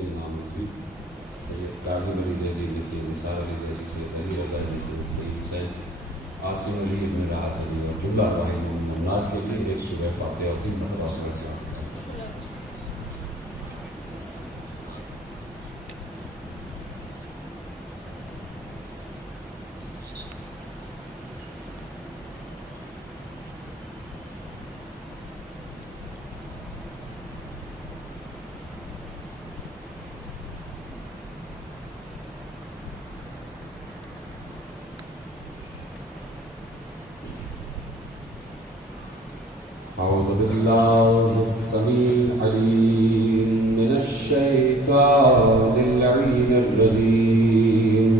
محسن نامزوی، سید کاظم علی ذیلی، سید نثار علی ذیلی، سید علی رضا علی، سید حسین عاصم علی ابن راحت علی اور جملہ ارواحین ممنونات کے لیے ایک سورہ فاتحہ اور 3 مرتبہ سورہ اخلاص۔ أعوذ بالله السميع العليم من الشيطان اللعين الرجيم.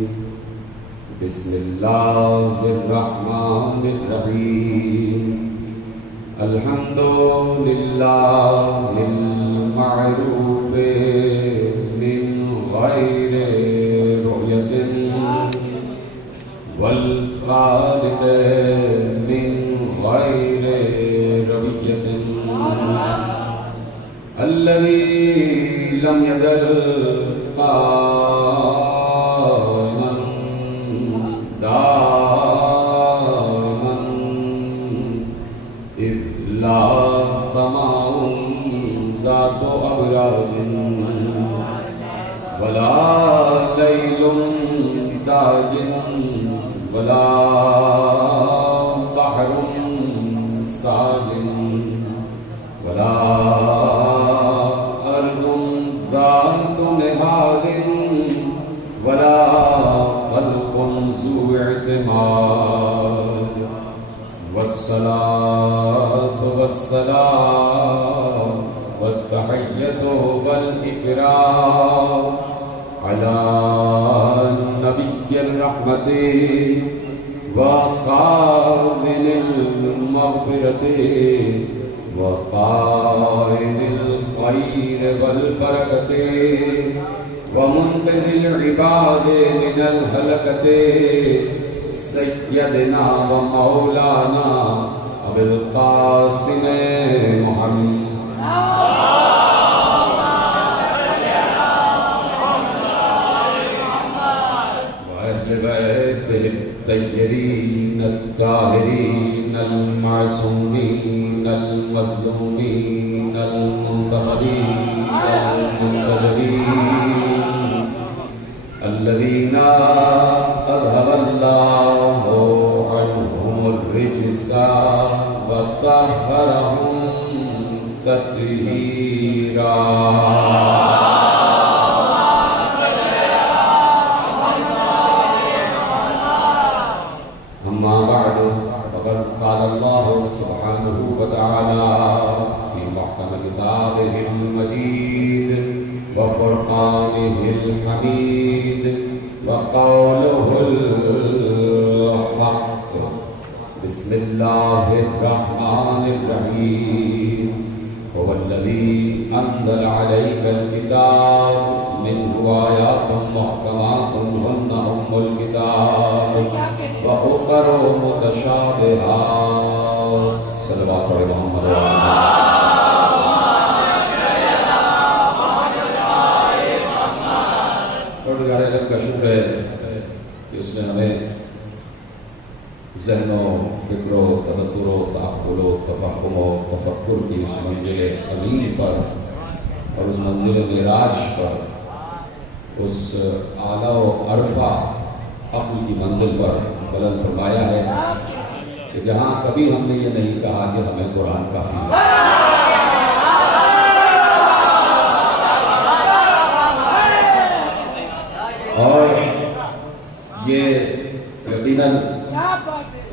بسم الله الرحمن الرحيم. الحمد لله المعروف من غير رؤية والخالق من غير الذي لم يزل قائما دائما إذ لا سماء ذات أبراج ولا ليل داج ولا بحر ساج ولا أرض ذات مهاد ولا خلق ذو اعتماد والصلاة والسلام والتحية والإكرام على نبي الرحمة وخازن المغفرة وقائد الخير والبركة ومنقذ العباد من الهلكة سيدنا ومولانا أبي القاسم محمد وأهل بيته الطيبين الطاهرين المعصومين المظلومين المنتقدين المنتجبين الذين أذهب الله عنهم الرجس وطهرهم تطهيرا. أما بعد فقد قال الله سبحانه وتعالى في محكم كتابه المجيد وفرقانه الحميد وقوله الحق. بسم الله الرحمن الرحيم. هو الذي أنزل عليك الكتاب منه آيات محكمات هن أم الكتاب وأخر متشابهات. صلوات محمد پروردگار عالم کا شکر ہے کہ اس نے ہمیں ذہن و فکر و تدبر و تعقل و تفہم و تفکر کی اس منزل عظیم پر اور اس منزل معراج پر اس اعلیٰ و عرفہ عقل کی منزل پر بلند فرمایا ہے کہ جہاں کبھی ہم نے یہ نہیں کہا کہ ہمیں قرآن کافی ہے. اور یہ یقیناً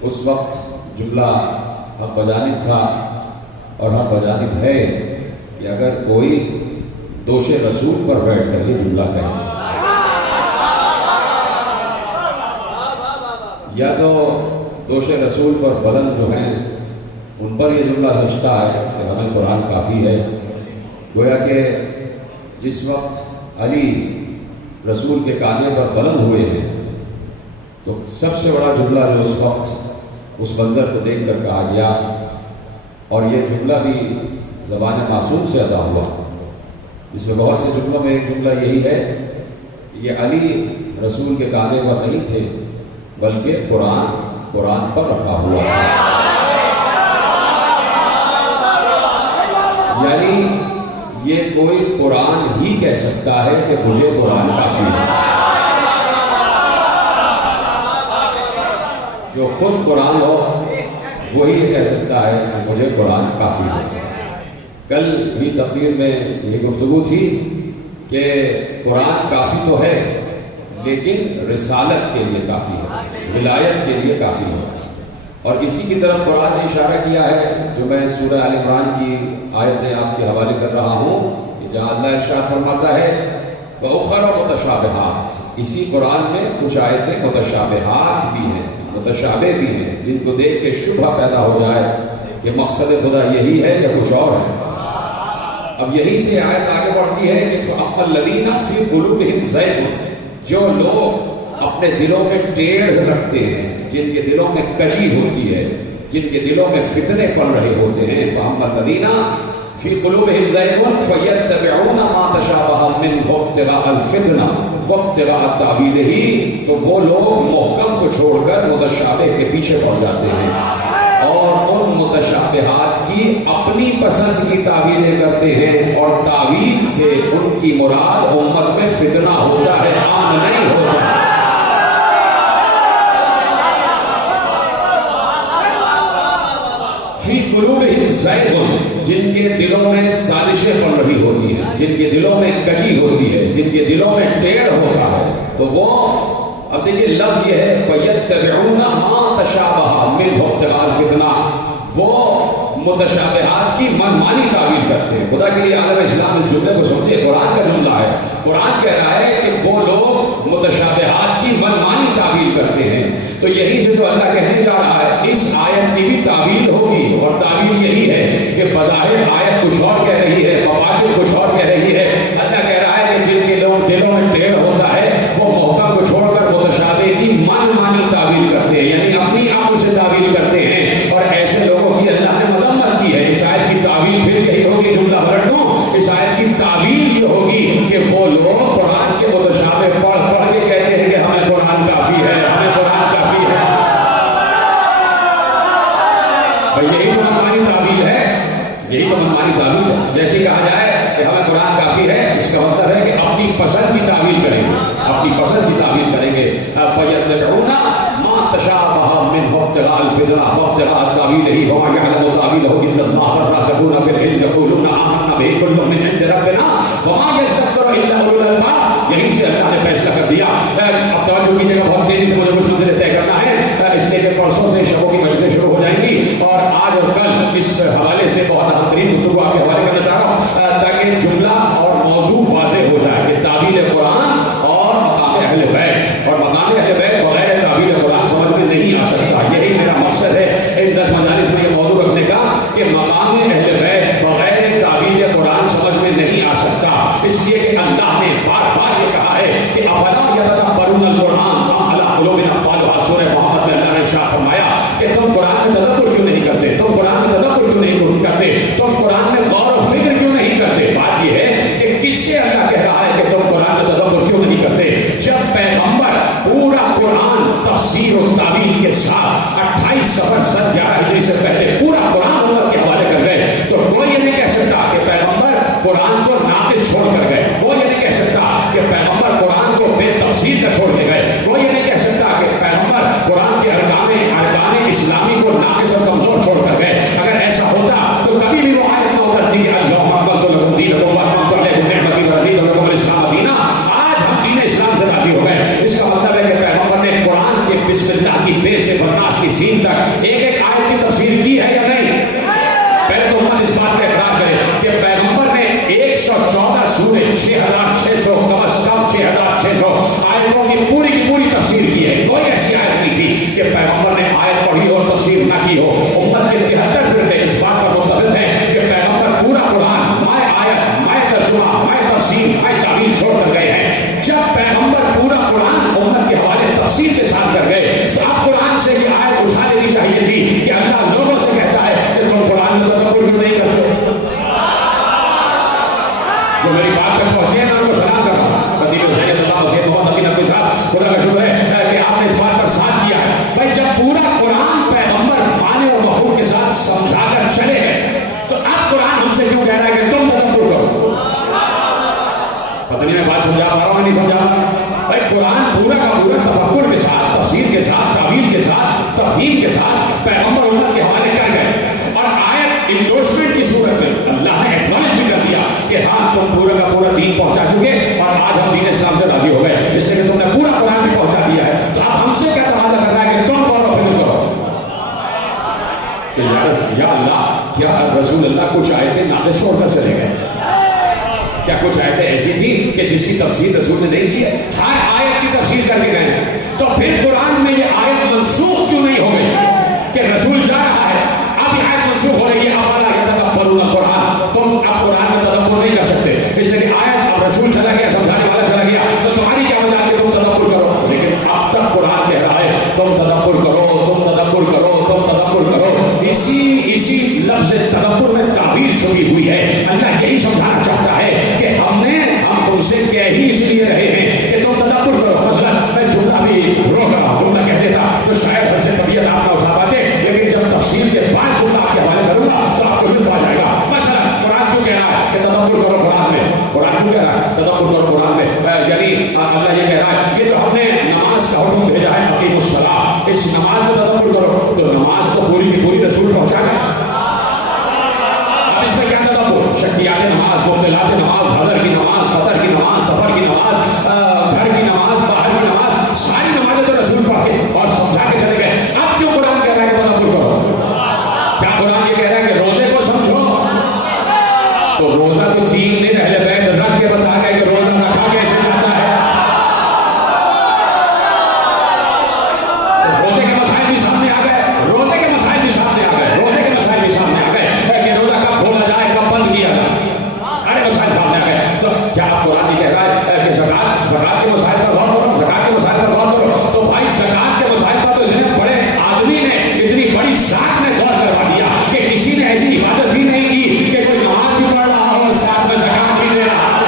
اس وقت جملہ حق بجانب تھا اور حق بجانب ہے کہ اگر کوئی دوش رسول پر بیٹھ کر یہ جملہ کہے یا تو دوش رسول پر بلند جو ہیں ان پر یہ جملہ سچتا ہے کہ ہمیں قرآن کافی ہے. گویا کہ جس وقت علی رسول کے کانے پر بلند ہوئے ہیں تو سب سے بڑا جملہ جو اس وقت اس منظر کو دیکھ کر کہا گیا اور یہ جملہ بھی زبان معصوم سے ادا ہوا اس میں بہت سے جملوں میں ایک جملہ یہی ہے، یہ علی رسول کے کاندھے پر نہیں تھے بلکہ قرآن پر رکھا ہوا تھا۔ یعنی یہ کوئی قرآن ہی کہہ سکتا ہے کہ مجھے قرآن کافی ہے۔ جو خود قرآن ہو وہی یہ کہہ سکتا ہے کہ مجھے قرآن کافی ہے۔ کل بھی تقریر میں یہ گفتگو تھی کہ قرآن کافی تو ہے لیکن رسالت کے لیے کافی ہے، ولایت کے لیے کافی ہے۔ اور اسی کی طرف قرآن نے اشارہ کیا ہے، جو میں سورہ آل عمران کی آیتیں آپ کے حوالے کر رہا ہوں، کہ جہاں اللہ ارشاد فرماتا ہے وَأُخَرَ مُتَشَابِهَاتٍ، اسی قرآن میں کچھ آیتیں متشابہات بھی ہیں، متشابہ بھی ہیں، جن کو دیکھ کے شبہ پیدا ہو جائے کہ مقصد خدا یہی ہے یا کچھ اور ہے۔ اب یہی سے آیت آگے بڑھتی ہے کہ فَأَمَّا الَّذِينَ فِي قُلُوبِهِمْ زَيْغٌ، جو لوگ اپنے دلوں میں ٹیڑھ رکھتے ہیں، جن کے دلوں میں کجی ہوتی ہے، جن کے دلوں میں فتنے پڑ رہے ہوتے ہیں، فَأَمَّا الَّذِينَ فِي قُلُوبِهِمْ زَيْغٌ فَيَتَّبِعُونَ مَا تَشَابَهَ مِنْهُ ابْتِغَاءَ الْفِتْنَةِ وَابْتِغَاءَ تَأْوِيلِهِ، تو وہ لوگ محکم کو چھوڑ کر متشابہ کے پیچھے پڑ جاتے ہیں اور ان متشابہات کی اپنی پسند کی تعویلیں کرتے ہیں، اور تعویل سے ان کی مراد امت میں فتنہ ہوتا ہے، امن نہیں ہوتا۔ فی قلوبہم زیغ، جن کے دلوں میں سازشیں پڑ رہی ہوتی ہیں، جن کے دلوں میں کجی ہوتی ہے، جن کے دلوں میں ٹیڑھ ہوتا ہے، تو وہ اب دیکھیے لفظ یہ ہے فَيَتَّبِعُونَ مَا تَشَابَهَ مِنْهُ ابْتِغَاءَ الْفِتْنَةِ، وہ متشابہات کی منمانی تعویل کرتے ہیں۔ خدا کے لیے عالم اسلام اس جملے کو سمجھے، قرآن کا جملہ ہے، قرآن کہہ رہا ہے کہ وہ لوگ متشابہات کی منمانی تعویل کرتے ہیں۔ تو یہی سے تو اللہ کہنے جا رہا ہے اس آیت کی بھی تعویل ہوگی، اور تعویل یہی ہے کہ بظاہر آیت کچھ اور کہہ رہی ہے، مواقع کچھ اور کہہ رہی ہے۔ اللہ کہہ رہا ہے کہ جن کے لوگ دلوں میں ٹیڑھ ہوتا ہے وہ محکم کو چھوڑ کر متشابہ کی منمانی تعویل کرتے ہیں، یعنی اپنی عقل سے تعویل کرتے ہیں، اور ایسے لوگوں کی اللہ نے مذمت کی ہے۔ اس آیت کی تعویل پھر یہی ہوگی، جملہ پلٹ دوں، اس آیت کی تعویل یہ ہوگی کہ وہ لوگ قرآن کے متشابہ پڑھ پڑھ کے کہتے ہیں کہ ہمیں قرآن کافی ہے، ہمیں قرآن کافی ہے۔ یہی تو منمانی تعویل ہے، یہی تو منمانی تعویل ہے۔ جیسے کہا جائے کہ ہمیں قرآن کافی ہے، اس کا مطلب ہے کہ اپنی پسند کی تعویل کریں گے، اپنی پسند کی تعویل کریں گے۔ فَيَتَّبِعُونَ مَا تَشَابَهَ مِنْهُ ابْتِغَاءَ الْفِتْنَةِ وَابْتِغَاءَ تَأْوِيلِهِ وَمَا يَعْلَمُ تَأْوِيلَهُ إِلَّا اللَّهُ وَالرَّاسِخُونَ فِي الْعِلْمِ يَقُولُونَ آمَنَّا بِهِ كُلٌّ مِّنْ عِندِ رَبِّنَا وَمَا يَذَّكَّرُ إِلَّا أُولُو الْأَلْبَابِ۔ یہیں سے اللہ نے فیصلہ کر دیا۔ اب توجہ کیجیے گا، بہت تیزی سے مجھے کچھ منزلیں طے کرنا ہے، اس لیے کہ پرسوں سے شبوں کی مجلسیں شروع ہو جائیں گی، اور آج اور کل اس حوالے سے بہت اہم ترین گفتگو آپ کے حوالے کرنا چاہ رہا ہوں، تاکہ جملہ اور موضوع واضح ہو جائے کہ تعویل قرآن اور مقام اہل بیت، اور مقام اہل بیت بغیر تعویل قرآن سمجھ میں نہیں آ سکتا۔ یہی میرا مقصد ہے ان 10 مجالس میں یہ موضوع رکھنے کا کہ مقام اہل بیت بغیر تعویل قرآن سمجھ میں نہیں آ سکتا، اس لیے کہ اللہ نے بار بار یہ کہا ہے کہ افلا یتدبرون القرآن ام علی قلوب اقفالها، سورہ محمد میں اللہ نے ارشاد فرمایا کہ تم قرآن میں تدبر کیوں نہیں کرتے، تم قرآن میں تدبر کیوں نہیں کرتے، تم قرآن میں غور و فکر کیوں نہیں کرتے۔ بات یہ ہے کہ کس سے اللہ کہہ رہا ہے کہ تم قرآن میں تدبر کیوں نہیں کرتے، جب پیغمبر پورا قرآن تفسیر و تعویل کے ساتھ 28 صفر 11 ہجری سے پہلے پورا قرآن امت کے حوالے کر گئے، تو کوئی یہ نہیں کہہ سکتا کہ پیغمبر قرآن کو ناقص چھوڑ کر گئے، کوئی یہ نہیں کہہ سکتا کہ پیغمبر قرآن کو بے تفسیر کا چھوڑ کے گئے، کوئی یہ نہیں کہہ سکتا کہ پیغمبر قرآن کے ارکان اسلامی کو ناقص اور کمزور چھوڑ کر گئے۔ اگر ایسا ہوتا تو کبھی بھی وہ آیت نہ ہو کرتی کہ اللہم اکملت لکم دینکم واتممت علیکم نعمتی ورضیت لکم الاسلام دینا۔ آج ہم دین اسلام سے راضی ہو گئے، اس کا مطلب ہے کہ پیغمبر نے قرآن کے بسم اللہ کی بے سے بناس کی سین تک ایک ایک آیت کی تفسیر کی ہے یا نہیں؟ پتہ نہیں میں بات سمجھا پا رہا ہوں نہیں سمجھا؟ بھائی قرآن پورا کا پورا تفکر کے ساتھ، تفسیر کے ساتھ، تعویل کے ساتھ، تفہیم کے ساتھ پیغمبر امت کے حوالے کر گئے، اور آیت انڈورسمنٹ کی صورت میں اللہ نے ایڈوانس بھی کر دیا کہ ہاں تم پورا کا پورا دین پہنچا چکے اور آج ہم دین اسلام سے راضی ہو گئے، اس لیے کہ تم نے پورا قرآن بھی پہنچا دیا ہے، تو اب ہم سے کیا تقاضا کرنا ہے کہ تم غور و فکر کرو کہ یا اللہ کیا رسول اللہ کچھ آیتیں ناقص چھوڑ کر چلے گئے؟ کیا کچھ آیتیں ایسی تھی کہ جس کی تفسیر رسول نے نہیں کی ہے؟ ہر آیت کی تفسیر کر کے گئے ہیں، تو پھر قرآن میں یہ آیت منسوخ کیوں نہیں ہو گئی کہ رسول جا رہا ہے اب یہ آیت منسوخ ہو رہی ہے، افلا یتدبرون القرآن، تم اب قرآن میں تدبر نہیں کر سکتے، اس لیے کہ آیت اب رسول چلا گیا، سمجھانے والا چلا گیا، تو تمہاری کیا وجہ ہے کہ تم تدبر کرو؟ لیکن اب تک قرآن کہہ رہا ہے تم تدبر کرو، تم تدبر کرو، تم تدبر کرو، اسی لفظ تدبر میں تعبیر چھپی ہوئی ہے۔ اللہ یہی سمجھانا چاہتا ہے کہ ہم تم سے کہہ ہی اس لیے رہے ہیں کہ تم تدبر کرو۔ مثلا میں جملہ بھی روک رہا ہوں، جملہ کہہ دیتا تو شاید حسن طبیعت آپ نہ اٹھا پاتے، لیکن جب تفصیل کے بعد جملہ آپ کے حوالے کروں گا تو آپ کو لطف آ جائے گا۔ مثلا قرآن کیوں کہہ رہا ہے کہ تدبر کرو قرآن میں؟ قرآن کیوں کہہ رہا ہے تدبر کرو قرآن میں؟ یعنی اللہ یہ کہہ رہا ہے یہ جو ہم نے نماز کا حکم بھیجا ہے اقیم الصلاۃ، اس نماز میں تدبر کرو، تو نماز تو پوری کی پوری رسول پہنچا گیا، اب اس میں کیا تدبر؟ شکیات نماز، مبتلات نماز، حضر کی نماز، فطر کی نماز، سفر کی نماز، گھر کی نماز، باہر کی نماز، ساری نمازیں تو رسول پڑھ کے اور سمجھا کے چلے گئے۔ اب کیوں قرآن کہہ رہا ہے کہ تدبر کرو؟ کیا قرآن یہ کہہ رہا ہے کہ روزے کو سمجھو؟ تو روزہ تو دین نے اہل بیت رکھ کے بتا گئے کہ روزہ رکھا کیسے جاتا ہے، تو روزے کے مسائل بھی سامنے آ گئے، روزے کے مسائل بھی سامنے آ گئے، روزے کے مسائل بھی سامنے آ گئے کہ روزہ کب کھولا جائے کب بند کیا جائے، سارے مسائل سامنے آ گئے۔ تو کیا قرآن یہ کہہ رہا ہے کہ زکات کے مسائل پر غور کرو، زکات کے مسائل پر غور کرو؟ تو بھائی زکات کے مسائل پر تو اتنے بڑے آدمی نے، اتنی بڑی ذات نے غور کروا دیا کہ کسی نے ایسی عبادت ہی نہیں کی کہ کوئی نماز بھی پڑھ رہا ہو اور ساتھ میں زکات بھی دے رہا ہو۔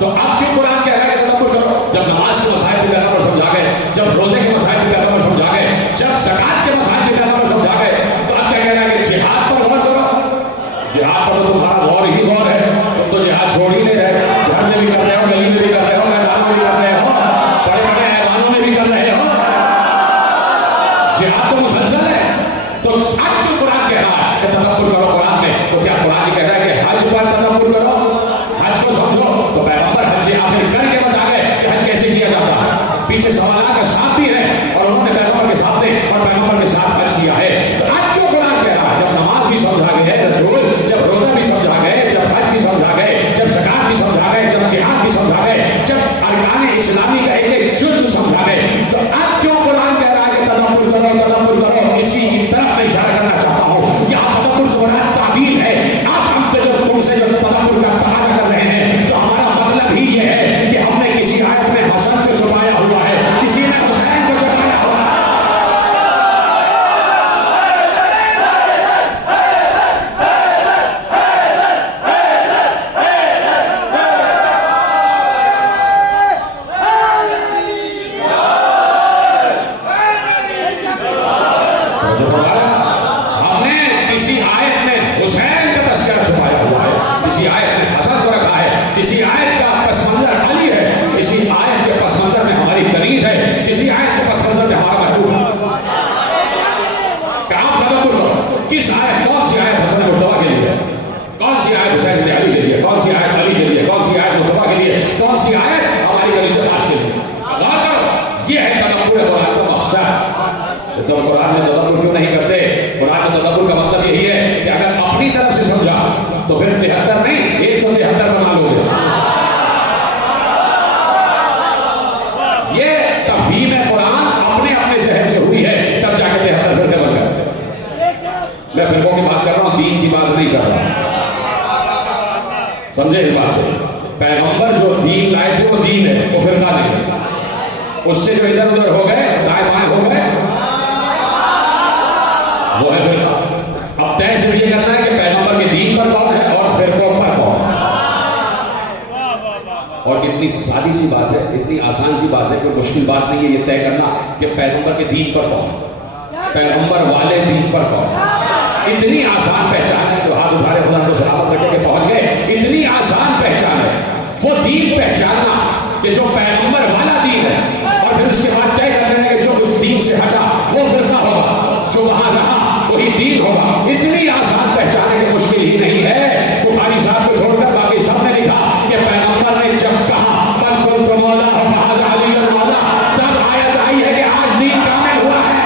تو اب کیوں قرآن کہہ رہا ہے کہ تدبر کرو؟ جب نماز کے مسائل بھی پیغمبر سمجھا گئے، جب روزے کے مسائل بھی پیغمبر سمجھا گئے، جب زکات کے مسائل بھی پیغمبر سمجھا گئے، تو اب کیا کہہ رہا ہے کہ جہاد پر غور کرو؟ جہاد پر تو تمہارا غور ہی غور ہے، تم تو جہاد چھوڑ ہی نہیں رہے، گھر میں بھی کر رہے ہو، گلی میں بھی کر رہے ہو، میدانوں میں بھی کر رہے ہو، بڑے بڑے ایوانوں میں بھی کر رہے ہو، جہاد تو مسلسل ہے۔ تو اب کیوں قرآن کہہ رہا ہے کہ تدبر کرو قرآن میں؟ تو کیا قرآن یہ کہہ رہا ہے کہ حج پر تدبر کرو، حج کو سمجھو؟ تو پیغمبر حج آخر کر کے بتا گئے کہ حج کیسے کیا جاتا، پیچھے سوالات کا ساتھ بھی ہے اور انہوں نے پیغمبر کے سامنے اور پیغمبر کے ساتھ حج کیا ہے۔ تو اب کیوں قرآن کہہ رہا ہے جب نماز بھی سمجھا گئے رسول، جب روزہ بھی سمجھا گئے، جب حج بھی سمجھا گئے، جب زکات بھی سمجھا گئے، جب جہاد بھی سمجھا گئے، جب ارکان اسلامی کا ایک ایک جزء سمجھا گئے، تو اب کیوں قرآن کہہ رہا ہے کہ تدبر کرو تدبر کرو؟ اسی کی طرف میں اشارہ کرنا چاہتا ہوں، یہاں تدبر سے مراد تعبیر ہے۔ اب ہم جب تم سے جب تدبر کا تقاضا کر رہے ہیں تو ہمارا مطلب ہی یہ ہے کہ ہم نے کسی آیت میں حسن کو چھپایا ہوا ہے، کسی نے حسین کو چھپایا ہوا ہے۔ ہم نے کسی آیت میں حسین کا تذکرہ چھپایا ہوا ہے، کسی آیت میں حسن کو رکھا ہے، کسی آیت کا پس منظر علی ہے، کسی آیت کے پس منظر میں ہماری کنیز ہے، کسی آیت کے پس منظر میں ہمارا محبوب ہے۔ کہ آپ تدبر کرو کس آیت، کون سی آیت حسن مصطفیٰ کے لیے ہے، کون سی آیت حسین بن علی کے لیے، کون سی آیت علی کے لیے، کون سی آیت مصطفیٰ کے لیے، کون سی آیت ہماری کنیز خاص کے لیے۔ غور کرو، یہ ہے تدبر قرآن کا مقصد۔ تو قرآن میں تدبر کیوں نہیں کرتے؟ قرآن میں تدبر کا مطلب یہی ہے کہ اگر اپنی طرف سے سمجھا تو پھر 73 نہیں 173 بنا لو گے۔ یہ تفہیم قرآن اپنے اپنے ذہن سے ہوئی ہے، تب جا کے 73 فرقے بن گئے۔ میں فرقوں کی بات کر رہا ہوں، دین کی بات نہیں کر رہا، سمجھے اس بات کو؟ پیغمبر جو دین لائے تھے وہ دین ہے، وہ فرقہ نہیں۔ اس سے جو ادھر ادھر ہو گئے، دائیں بائیں ہو گئے، وہ ہے فرقہ۔ اب طے صرف یہ کرنا ہے کہ پیغمبر کے دین پر کون ہے اور فرقوں پر کون ہے، اور اتنی سادی سی بات ہے، اتنی آسان سی بات ہے کہ مشکل بات نہیں ہے یہ طے کرنا کہ پیغمبر کے دین پر کون، پیغمبر والے دین پر کون. اتنی آسان پہچان ہے. تو ہاتھ اٹھارے خدا کو سلامت رکھے کہ پہنچ گئے. اتنی آسان پہچان ہے وہ دین پہچاننا کہ جو پیغمبر والا دین ہے، اور پھر اس کے بعد طے کر لینا کہ جو اس دین سے ہٹا وہ فرقہ ہوگا، جو وہاں رہا وہی دین ہوگا. اتنی آسان پہچانے کی مشکل ہی نہیں ہے. بخاری صاحب کو چھوڑ کر باقی سب نے لکھا کہ پیغمبر نے جب کہا من کنت مولا فہذا علی المولا، تب آیت آئی ہے کہ آج دین کامل ہوا ہے.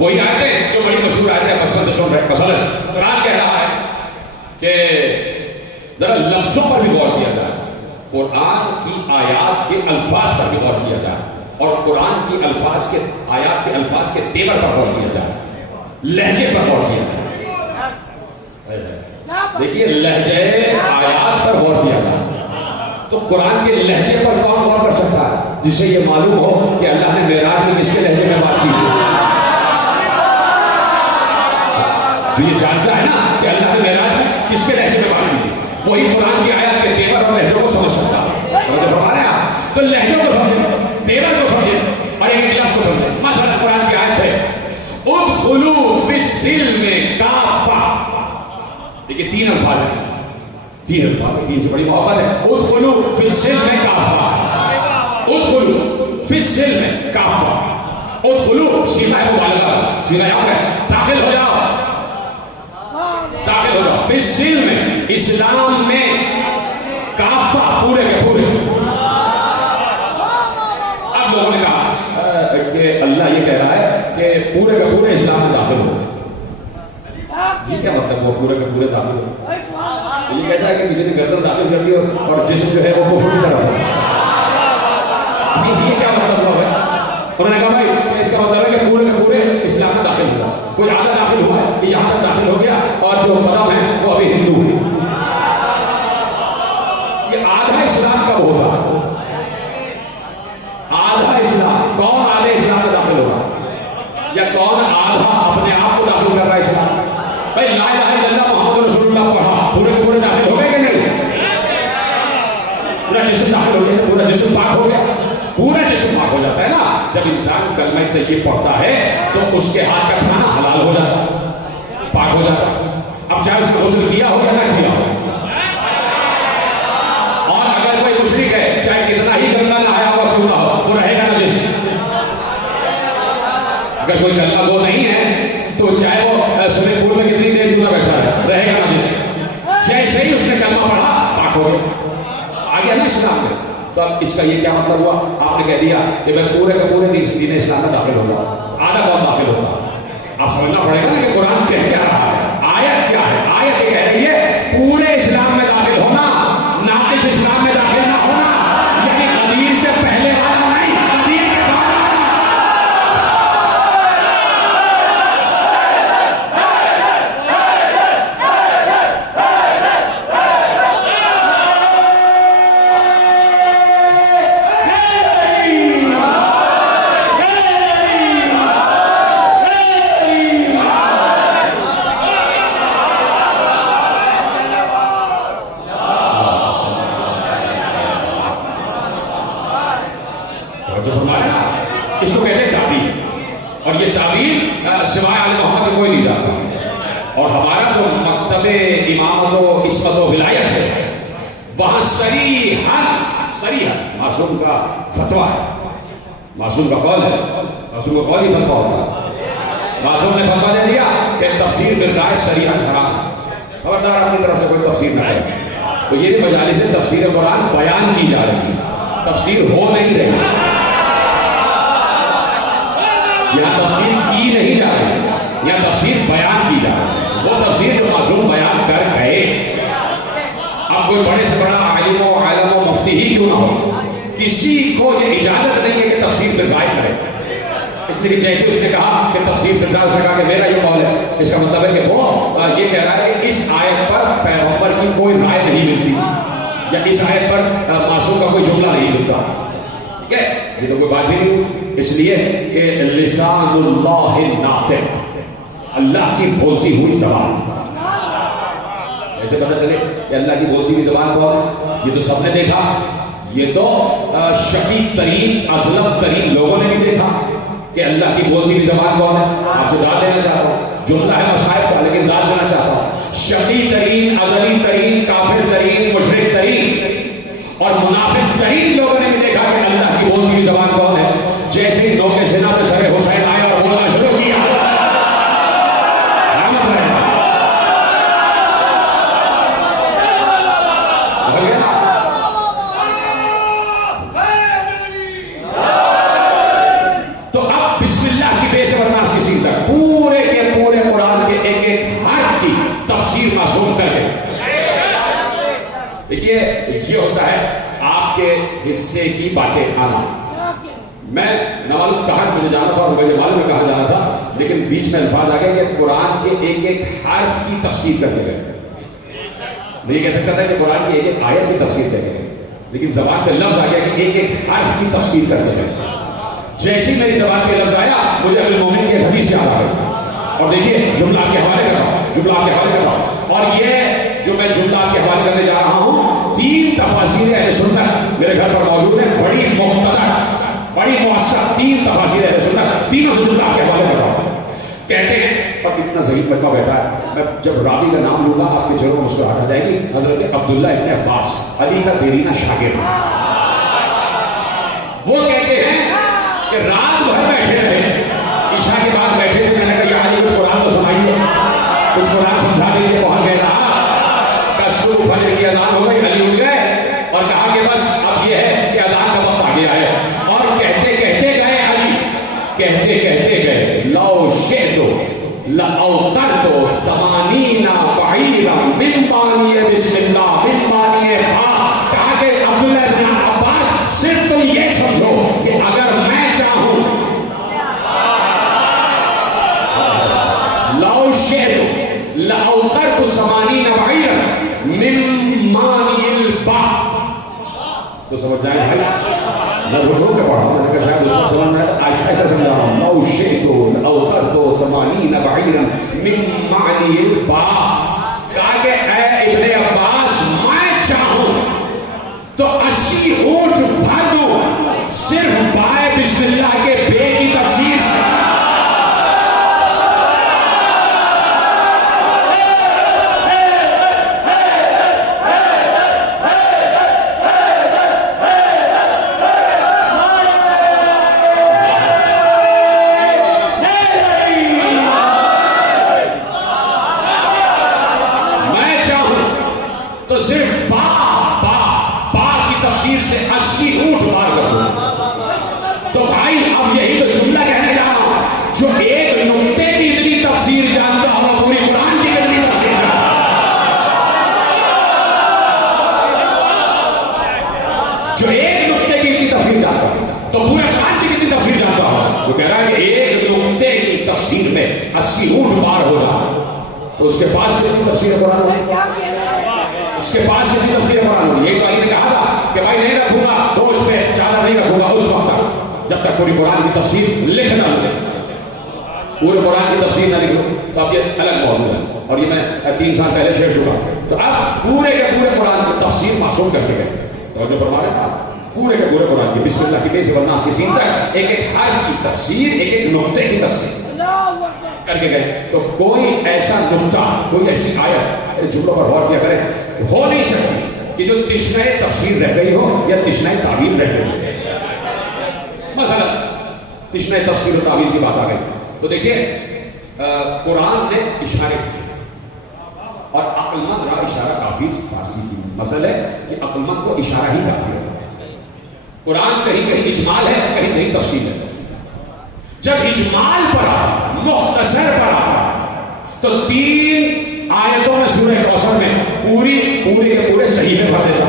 وہی آیتیں جو بڑی مشہور آیتیں بچپن سے سن رہے ہیں. مثلا قرآن کہہ رہا ہے کہ ذرا لفظوں پر بھی غور کیا جائے، قرآن کی آیات کے الفاظ پر بھی غور کیا جائے، اور قرآن کی الفاظ کے آیات کے الفاظ کے تیور پر غور کیا جائے، لہجے پر غور کیا جائے. دیکھیے لہجے آیات پر غور کیا جائے تو قرآن کے لہجے پر کون غور کر سکتا ہے جس سے یہ معلوم ہو کہ اللہ نے معراج میں کس کے لہجے میں بات کی تھی. جو یہ جانتا ہے نا کہ اللہ نے معراج میں کس کے لہجے میں بات کی تھی، وہی قرآن کی آیات کے تیور اور لہجوں کو سمجھ سکتا ہے. جب ہمارے آپ تو لہجوں کو سمجھیں، تیور کو سمجھیں، اور ایک لفظ کو سمجھیں. مثلا قرآن کی آیت ہے ادخلوا فی السلم کافہ. دیکھیے تین الفاظ ہیں، تین الفاظ ہیں، دین سے بڑی محبت ہے. ادخلوا فی السلم کافہ، ادخلوا فی السلم کافہ. ادخلوا صیغہ مبالغہ، صیغہ امر ہے، داخل ہو جاؤ، داخل ہو جاؤ فی السلم، اسلام میں، کافہ، پورے کے پورے. اب لوگوں نے کہا کہ اللہ یہ کہہ رہا ہے کہ پورے کے پورے اسلام میں داخل ہو. یہ کیا مطلب وہ پورے کے پورے داخل ہو؟ یہ کہتا ہے کہ کسی نے گردن داخل کر دی اور جسم جو ہے وہ کفر کی طرف ہے. یہ کیا مطلب ہوا ہے؟ انہوں نے کہا بھائی اس کا مطلب ہے کہ پورے کے پورے اسلام میں داخل ہوا. کوئی آدھا داخل ہوا ہے کہ یہاں تک داخل ہو گیا اور جو قدم ہے وہ ابھی ہندو ہے. یہ آدھا اسلام کب ہوگا؟ آدھا اسلام کون آدھے اسلام میں داخل ہوگا؟ یا کون آدھا اپنے آپ کو داخل کر رہا ہے اسلام؟ بھائی لا الہ الا اللہ محمد رسول اللہ پڑھا، پورے کے پورے داخل ہو گئے کہ نہیں؟ پورا جسم داخل ہو گیا، پورا جسم پاک ہو گیا. پورا جسم پاک ہو جاتا ہے نا جب انسان کلمہ طیب پڑھتا ہے تو اس کے ہاتھ کا کھانا حلال ہو جاتا ہے، پاک ہو جاتا ہے. اب چاہے اس نے غسل کیا ہو یا نہ کیا ہو، اور اگر کوئی مشرک ہے چاہے کتنا ہی گندا نہایا ہوا کیوں نہ ہو، وہ رہے گا نجس. اگر کوئی گندا وہ نہیں ہے تو چاہے وہ سوئمنگ پول میں کتنی دیر کیوں نہ بیٹھا ہے، رہے گا نجس. جیسے ہی اس نے کلمہ پڑھا پاک ہو گیا، آ گیا نا اسلام میں. تو اب اس کا یہ کیا مطلب ہوا؟ آپ نے کہہ دیا کہ میں پورے کے پورے دین اسلام میں داخل ہوگا، آدھا کون داخل ہوگا؟ آپ سمجھنا پڑے گا نا کہ قرآن کہہ کیا رہا ہے، آیت کیا ہے. آیت یہ کہہ رہی ہے پورے اسلام میں داخل ہونا، ناقص اسلام میں داخل نہ ہونا. یعنی قدیر سے پہلے والا نہیں، قدیر کے بعد والا. اس کو کہتے ہیں تعبیر، اور یہ تعبیر سوائے آل محمد کے کوئی نہیں جاتا. اور ہمارا جو مکتب امامت و عصمت و ولایت ہے وہاں صریحاً معصوم کا فتویٰ ہے، معصوم کا قول ہے، معصوم کا قول ہی فتویٰ ہوتا ہے. معصوم نے فتویٰ دے دیا کہ تفسیر بالغائب صریحاً حرام ہے. خبردار اپنی طرف سے کوئی تفسیر نہ کرے. تو یہ بھی مجالس سے تفسیر قرآن بیان کی جا رہی ہے، تفسیر ہو نہیں رہی. یہاں تفسیر کی نہیں جا رہی، یہاں تفسیر بیان کی جا رہی ہے. وہ تفسیر جو معصوم بیان کر گئے. اب کوئی بڑے سے بڑا مفتی ہی کیوں نہ ہو، کسی کو یہ اجازت نہیں ہے کہ تفسیر پہ رائے کرے، اس لیے کہ جیسے اس نے کہا کہ تفسیر پہ اس نے کہا کہ میرا یہ قول ہے، اس کا مطلب ہے کہ وہ یہ کہہ رہا ہے کہ اس آیت پر پیغمبر کی کوئی رائے نہیں ملتی، یا اس آیت پر معصوم کا کوئی جملہ نہیں ملتا. ٹھیک ہے، یہ تو کوئی بات ہی نہیں. اس لیے کہ لسان اللہ الناطق، اللہ کی بولتی ہوئی زبان. ایسے پتہ چلے کہ اللہ کی بولتی ہوئی زبان کون ہے؟ یہ تو سب نے دیکھا، یہ تو شقیق ترین ازلم ترین لوگوں نے بھی دیکھا کہ اللہ کی بولتی ہوئی زبان کون ہے. آپ سے ڈال دینا چاہتا ہوں، جملہ ہے مصائب کا لیکن ڈال دینا چاہتا ہوں. شقیق ترین، ازلی ترین، کافر ترین، مشرک ترین اور منافق ترین لوگوں نے بھی دیکھا کہ اللہ کی بولتی ہوئی زبان کون ہے. جیسے ہی نوکے سینا پہ سر حسین آیا اور بولنا شروع کیا، تو اب بسم اللہ کی بے سے برناس کی سین تک پورے کے پورے قرآن کے ایک ایک حرف کی تفسیر معصوم کر کے. دیکھیے یہ ہوتا ہے آپ کے حصے کی باتیں آنا. میں نہ معلوم کہاں مجھے جانا تھا اور مجھے معلوم میں کہاں جانا تھا، لیکن بیچ میں الفاظ آ گئے کہ قرآن کے ایک ایک حرف کی تفسیر کرتے گئے. میں یہ کہہ سکتا تھا کہ قرآن کی ایک ایک آیت کی تفسیر کرتے گئے، لیکن زبان پہ لفظ آ گیا کہ ایک ایک حرف کی تفسیر کرتے گئے. جیسی میری زبان پہ لفظ آیا مجھے المومن کے حدیث یاد آ گئی. اور دیکھیے جملہ آپ کے حوالے کر رہا ہوں، جملہ آپ کے حوالے کر رہا ہوں. اور یہ جو میں جملہ آپ کے حوالے کرنے جا رہا ہوں، 3 تفاسیر اہل سنت میرے گھر پر موجود ہیں، بڑی مقتدر، بڑی مؤثر 3 تفاسیر اہل سنت، تینوں سے جملہ آپ کے حوالے کر رہا ہوں. کہتے ہیں، اور اتنا ضعیف مجمع بیٹھا ہے، میں جب راوی کا نام لوں گا آپ کے چہروں مسکراہٹ آ جائے گی. حضرت عبداللہ ابن عباس، علی کا دیرینہ شاگرد، وہ کہتے ہیں کہ رات بھر بیٹھے رہے، عشاء کے بعد بیٹھے تھے. میں نے کہا یا علی کچھ قرآن تو سنائیے، کچھ قرآن سمجھا دیجیے. پہنچ گئے رہا کہ صبح فجر کی اذان ہو گئی، علی اٹھ گئے اور کہا کہ بس اب یہ ہے کہ اذان کا وقت آ گیا ہے. اور کہتے کہتے گئے علی، کہتے کہتے گئے لو شئت لأوقرت 80 بعیرا من بانی بسم اللہ من بانی ہا. کہا کہ عبداللہ ابن عباس صرف تم یہ سمجھو کہ اگر میں چاہوں، لو شئت لأوقرت 80 بعیرا من بانی البا. تو سمجھ جائیں بھائی، میں رو کے پڑھا ہوں، میں نے کہا شاید اس کو سمجھ میں آہستہ آہستہ سمجھا رہا ہوں. لو شئت لأوقرت 80 بعیرا من بانی البا. کہا کہ اے ابن عباس میں چاہوں تو 80 اونٹ بھر دوں صرف بائے بسم اللہ کے بے کی تفسیر سے. تو صرف با کی تفسیر سے 80 اونٹ بار کر دو. تو بھائی اب یہی تو جملہ کہنے جا رہا ہوں، جو ایک نقطے کی اتنی تفسیر جانتا ہو وہ پوری قرآن کی اتنی تفسیر جانتا ہو. جو ایک نقطے کی اتنی تفسیر جانتا ہو تو پورے قرآن کی اتنی تفسیر جانتا ہو. وہ کہہ رہا ہے کہ ایک نقطے کی تفسیر میں 80 اونٹ بار ہو رہا، تو اس کے پاس کتنی تفسیر قرآن ہے؟ اس کے پاس کتنی تفسیر قرآن ہوئی؟ یہی تو علی نے کہا تھا کہ بھائی نہیں رکھوں گا دوش پہ، چادر نہیں رکھوں گا اس وقت تک جب تک پوری قرآن کی تفسیر لکھ نہ لے. پورے قرآن کی تفسیر نہ لکھو تو اب یہ الگ موضوع ہے، اور یہ میں 3 سال پہلے چھیڑ چکا. تو اب پورے کے پورے قرآن کی تفسیر معصوم کر کے گئے. توجہ فرما رہے ہیں، پورے کے پورے قرآن کی بسم اللہ کی بے سے والناس کی سین تک ایک ایک حرف کی تفسیر، ایک ایک نقطے کی تفسیر کر کے گئے. تو کوئی ایسا نقطہ، کوئی ایسی آیت جملوں پر غور کیا کرے، ہو نہیں سکتی کہ جو تشنہ تفسیر رہ گئی ہو یا تشنہ تعبیر رہ گئی ہو. مثلا تشنہ تفسیر و تعبیر کی بات آ گئی تو دیکھیے قرآن نے اشارے کیے اور عقل مند را اشارہ کافی فارسی کی. مسئلہ ہے کہ عقل مند کو اشارہ ہی کافی ہے. قرآن کہیں کہیں اجمال ہے، کہیں کہیں تفصیل ہے. جب اجمال پر آتا، مختصر پر آتا، تو 3 آیتوں میں سورہ کوثر میں پورے کے پورے صحیفے بھر دیتا.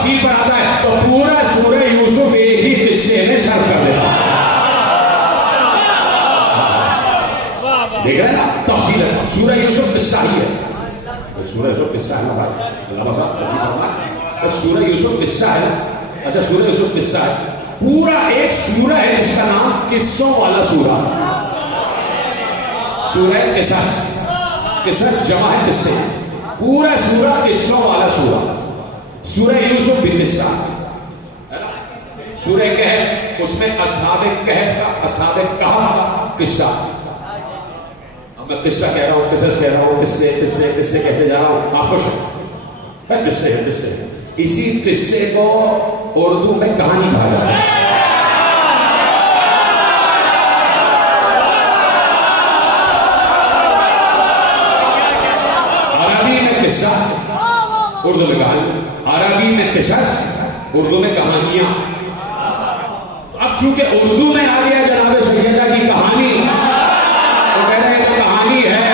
تفصیل پر آتا ہے تو پورا سورہ یوسف ایک ہی قصے میں صرف کر دیتا ہے. دیکھ رہے ہیں نا تفصیل ہے. سورہ یوسف قصہ ہی ہے. سورہ یوسف قصہ ہے نا بھائی, علامہ صاحب تفصیل کرنا. سورہ یوسف قصہ ہے. اچھا سورہ یوسف قصہ ہے, پورا ایک سورہ ہے جس کا نام قصوں والا سورہ. سورہ قصص, قصص جمع ہے قصے. پورا سورہ قصوں والا سورہ. سورہ یوسف بھی قصہ ہے نا. سورہ کہف, اس میں اصحاب کہف کا, اصحاب کہف کا قصہ. اب میں قصہ کہہ رہا ہوں, قصص کہہ رہا ہوں, قصے قصے قصے کہتے جا رہا ہوں, آپ خوش ہیں. قصے ہیں, قصے ہیں. اسی قصے کو اردو میں کہانی کہا جاتا ہے. عربی میں قصہ, اردو میں کہانی. عربی میں قصص, اردو میں کہانیاں. اب چونکہ اردو میں آ گیا جناب سیدہ کی کہانی, تو کہہ رہے ہیں کہ کہانی ہے.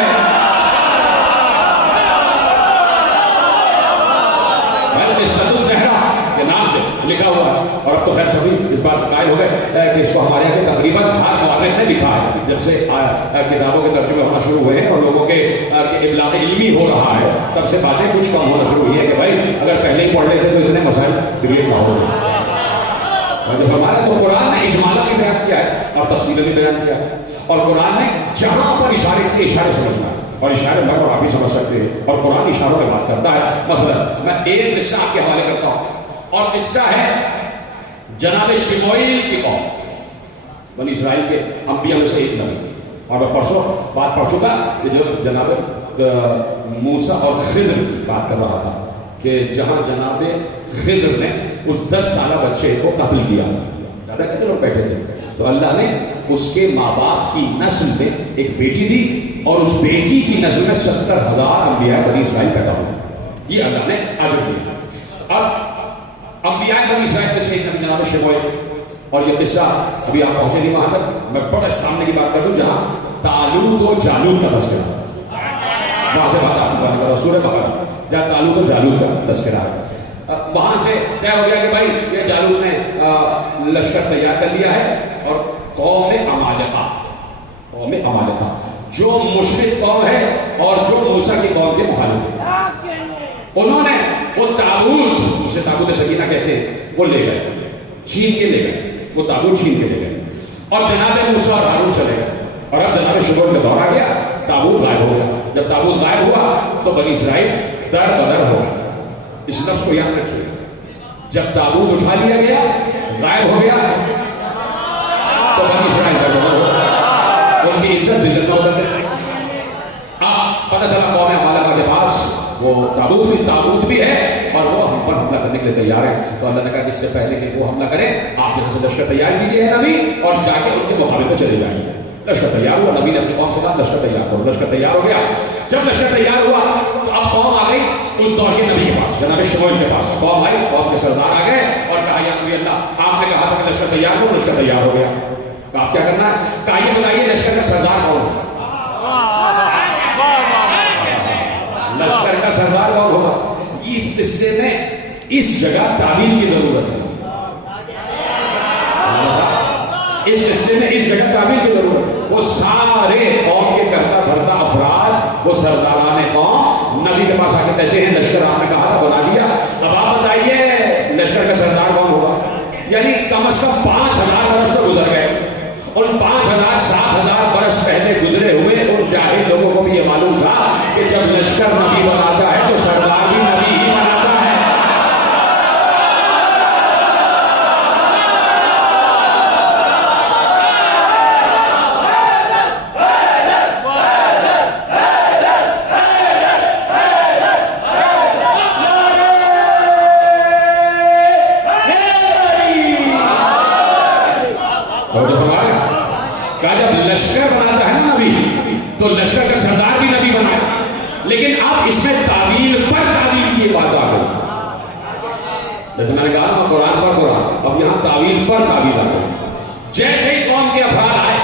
لکھا ہوا ہے, اور اب تو خیر سبھی اس بات قائل ہو گئے کہ اس کو ہمارے یہاں تقریباً ہر مورخ نے لکھا ہے. جب سے کتابوں کے ترجمے ہونا شروع ہوئے ہیں اور لوگوں کے ابلاغ علمی ہو رہا ہے, تب سے باتیں کچھ کم ہونا شروع ہوئی ہے کہ بھائی اگر پہلے ہی پڑھ لیتے تو اتنے مسائل کریٹ نہ ہوتے. جب ہمارا تو قرآن نے اجمالا بھی بیان کیا ہے اور تفصیل بھی بیان کیا ہے, اور قرآن نے جہاں پر اشارے کیے اشارے سمجھنا ہے, اور اشارے میں اور آپ بھی سمجھ سکتے ہیں, اور قرآن اشاروں میں بات کرتا ہے. مثلا میں ایک قصہ آپ کے حوالے کرتا ہوں, اور قصہ ہے جناب شموئیل کی قوم, بنی اسرائیل کے انبیاء میں سے ایک نبی. اور میں پرسوں بات پڑھ چکا کہ جو جناب موسیٰ اور خضر بات کر رہا تھا کہ جہاں جناب خضر نے اس 10 سالہ بچے کو قتل کیا, دادا کہتے لوگ بیٹھے تھے, تو اللہ نے اس کے ماں باپ کی نسل میں ایک بیٹی دی, اور اس بیٹی کی نسل میں 70,000 انبیاء بنی اسرائیل پیدا ہوئے. یہ اللہ نے اجر دیا. اب انبیاء بنی اسرائیل میں سے ایک نبی جناب شموئیل, اور یہ قصہ ابھی آپ پہنچے نہیں وہاں تک, میں بڑے سامنے کی بات کر دوں جہاں طالوت و جالوت کا تذکرہ, وہاں سے بات آپ کی بات کر رہا ہوں. سورہ بقرہ جہاں طالوت و جالوت کا تذکرہ ہے, وہاں سے طے ہو گیا کہ بھائی یہ جالوت نے لشکر تیار کر لیا ہے, اور قوم عمالقہ, قوم عمالقہ جو مشرک قوم ہے اور جو موسیٰ کی قوم کے مخالف ہے, انہوں نے وہ تابوت, اسے تابوت سکینہ کہتے ہیں, وہ لے گئے, چھین کے لے گئے, وہ تابوت چھین کے لے گئے, اور جناب موسیٰ اور ہارون چلے گئے. اور اب جناب شموئیل کا دور آ گیا, تابوت غائب ہو گیا. جب تابوت غائب ہوا تو بنی اسرائیل در بدر ہو گیا. اس لفظ کو یاد رکھیے, جب تابوت اٹھا لیا گیا, غائب ہو گیا, تو بنی اسرائیل در بدر ہو گیا, ان کی عزت ذلت میں اتر گئی. اب پتہ چلا قوم عمالقہ کے پاس وہ تابوت بھی ہے اور وہ ہم پر حملہ کرنے کے لیے تیار ہے. تو اللہ نے کہا کہ اس سے پہلے کہ وہ حملہ کریں, آپ یہاں سے لشکر تیار کیجیے نبی, اور جا کے ان کے مقابلے میں چلے جائیں گے. لشکر تیار ہوا, نبی نے اپنی قوم سے کہا لشکر تیار کرو. لشکر تیار ہو گیا. جب لشکر تیار ہوا تو اب قوم آ گئی اس دور کے نبی کے پاس, جناب شموئیل کے پاس. قوم آئی, قوم کے سردار آ گئے اور کہا یا نبی اللہ, آپ نے کہا تھا کہ لشکر تیار کرو, لشکر تیار ہو گیا, تو آپ کیا کرنا ہے؟ کہا یہ بتائیے لشکر کا سردار کون ہے؟ لشکر کا سردار کون ہوگا؟ اس قصے میں اس جگہ تعبیر کی ضرورت ہے. اس قصے میں اس جگہ تعبیر کی ضرورت ہے. وہ سارے قوم کے کرتا دھرتا افراد, وہ سرداران قوم نبی کے پاس آ کے تجے ہیں, لشکر آپ نے کہا تھا بنا لیا, اب آپ بتائیے لشکر کا سردار کون ہوگا؟ یعنی کم از کم 5,000 برس تو گزر گئے. ان 5,000 7,000 برس پہلے گزرے ہوئے ان جاہل لوگوں کو بھی یہ معلوم تھا کہ جب لشکر نبی بناتا ہے تو سردار بھی نبی ہی بناتا ہے. لشکر بناتا ہے نا نبی, تو لشکر کا سردار بھی نبی بنایا. لیکن اب اس میں تعبیر پر تعبیر کی بات آ گئی. جیسے میں نے کہا نا قرآن پر قرآن, اب یہاں تعبیر پر تعبیر آ گئی. جیسے ہی قوم کے افراد آئے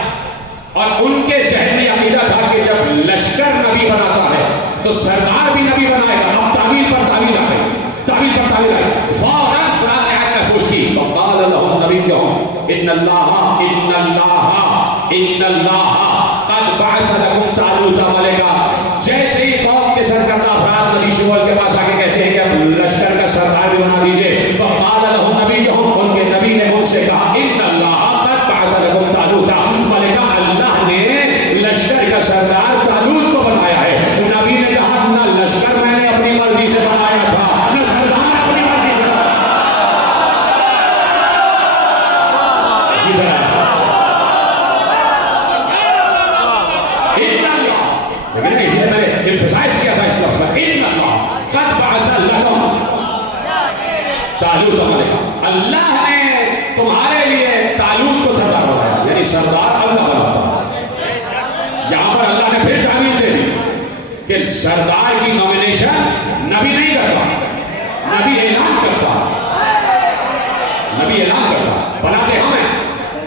اور ان کے ذہن میں عقیدہ تھا کہ جب لشکر نبی بناتا ہے تو سردار بھی نبی بنائے گا, اب تعبیر پر تعبیر آ گئی, تعبیر پر تعبیر آ گئی. فوراً ان اللہ قد بعث لکم طالوت ملکا. جیسے ہی قوم کے سرکردہ افراد نبی شعیب کے پاس آ کے کہتے ہیں کہ اب لشکر کا سردار بھی بنا دیجیے، فقال لهم نبیہم، ان کے نبی نے ان سے کہا ان اللہ قد بعث لکم طالوت ملکا، اللہ نے لشکر کا سردار طالوت کو بنایا ہے. نبی نے کہا نہ لشکر میں نے اپنی مرضی سے بنایا تھا، نہ سردار اپنی مرضی سے بنایا. لیکن اس نے میں نے امفسائز کیا تھا اس لفظ میں، ان اللہ قد بعث لکم طالوت ملکا، اللہ نے تمہارے لیے طالوت کو سردار بنایا. یعنی سردار اللہ بناتا ہے. یہاں پر اللہ نے پھر تعبیر دے دی کہ سردار کی نومینیشن نبی نہیں کرتا، نبی اعلان کرتا، نبی اعلان کرتا. بناتے ہم ہیں،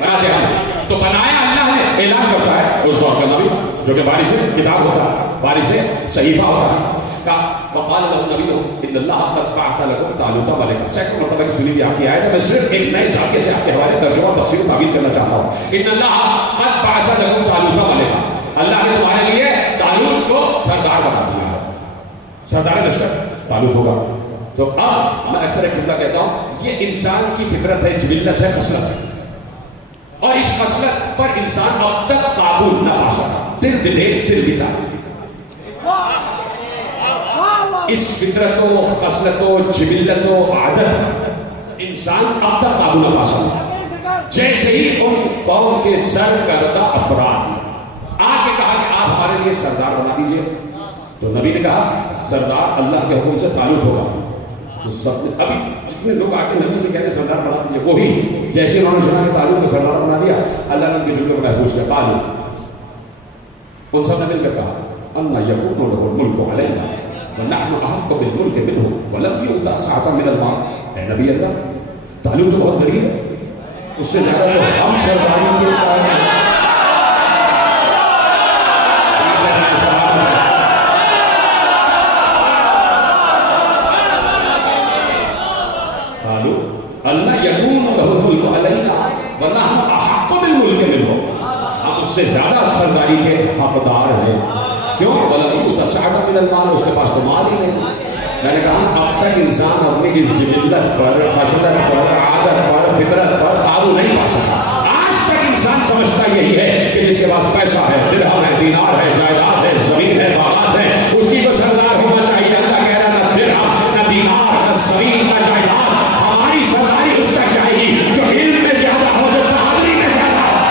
بناتے ہم ہیں. تو بنایا اللہ نے، اعلان کرتا ہے اس دور کا نبی جو کہ بارش کتاب ہوتا ہے، بارش صحیفہ ہوتا ہے. وقال له نبی ان اللہ قد بعث لکم طالوت ملکا. سیکڑوں مرتبہ کی سنی ہوئی آپ کی آیت ہے، میں صرف ایک نئے ذائقے سے آپ کے حوالے ترجمہ تفسیر و تعبیر کرنا چاہتا ہوں. ان اللہ قد بعث لکم طالوت ملکا، اللہ نے تمہارے لیے طالوت کو سردار بنا دیا ہے. سردار لشکر طالوت ہوگا. تو اب میں اکثر ایک جملہ کہتا ہوں، یہ انسان کی فطرت ہے، جبلت ہے، خصلت ہے، اور اس خصلت پر انسان اب تک قابو نہ پا سکا. ٹل the day till the time اس فطرت و خصلت و جبلت و عادت انسان اب تک قابو نہ پا سکا. جیسے ہی ان قوم کے سرکردہ افراد آ کے کہا کہ آپ ہمارے لیے سردار بنا دیجئے، تو نبی نے کہا سردار اللہ کے حکم سے طالوت ہوگا. تو سب نے ابھی جتنے لوگ آ کے نبی سے کہتے ہیں سردار بنا دیجئے، وہی جیسے انہوں نے سنا کہ طالوت کو سردار بنا دیا، اللہ نے ان کے جملے کو محفوظ کیا. طالوت ان سب نے مل کر کہا اَنَّ يَكُونُ لَهُ الْمُلْكُ عَلَيْنَا وَنَحْنُ أَحَقُّ بِالْمُلْكِ مِنْهُ وَلَمْ يُؤْتَ سَعَةً مِنَ الْمَالِ. اے نبی اللہ، طالوت تو بہت غریب ہے، اس سے زیادہ تو ہم سرداری کے قائل ہیں. اللہ یکون لہ الملک علینا ونحن احق بالملک منہ، ہم اس سے زیادہ سرداری کے حقدار ہیں. کیوں؟ ولم یؤت سعۃ من المال، اس کے پاس تو مال ہی نہیں. میں نے کہا اب تک انسان اپنی اس جبلت پر، خصلت پر، عادت پر، فطرت پر قابو نہیں پا سکا. آج تک انسان سمجھتا یہی ہے کہ جس کے پاس پیسہ ہے، درہم ہے، دینار ہے، جائیداد ہے، زمین ہے، باغات ہے، اسی کو سردار ہونا چاہیے. اللہ کہہ رہا نہ درہم، نہ دینار، نہ زمین، نہ جائیداد، ہماری سرداری اس تک جائے گی جو علم میں زیادہ ہو، جو بہادری میں زیادہ ہو.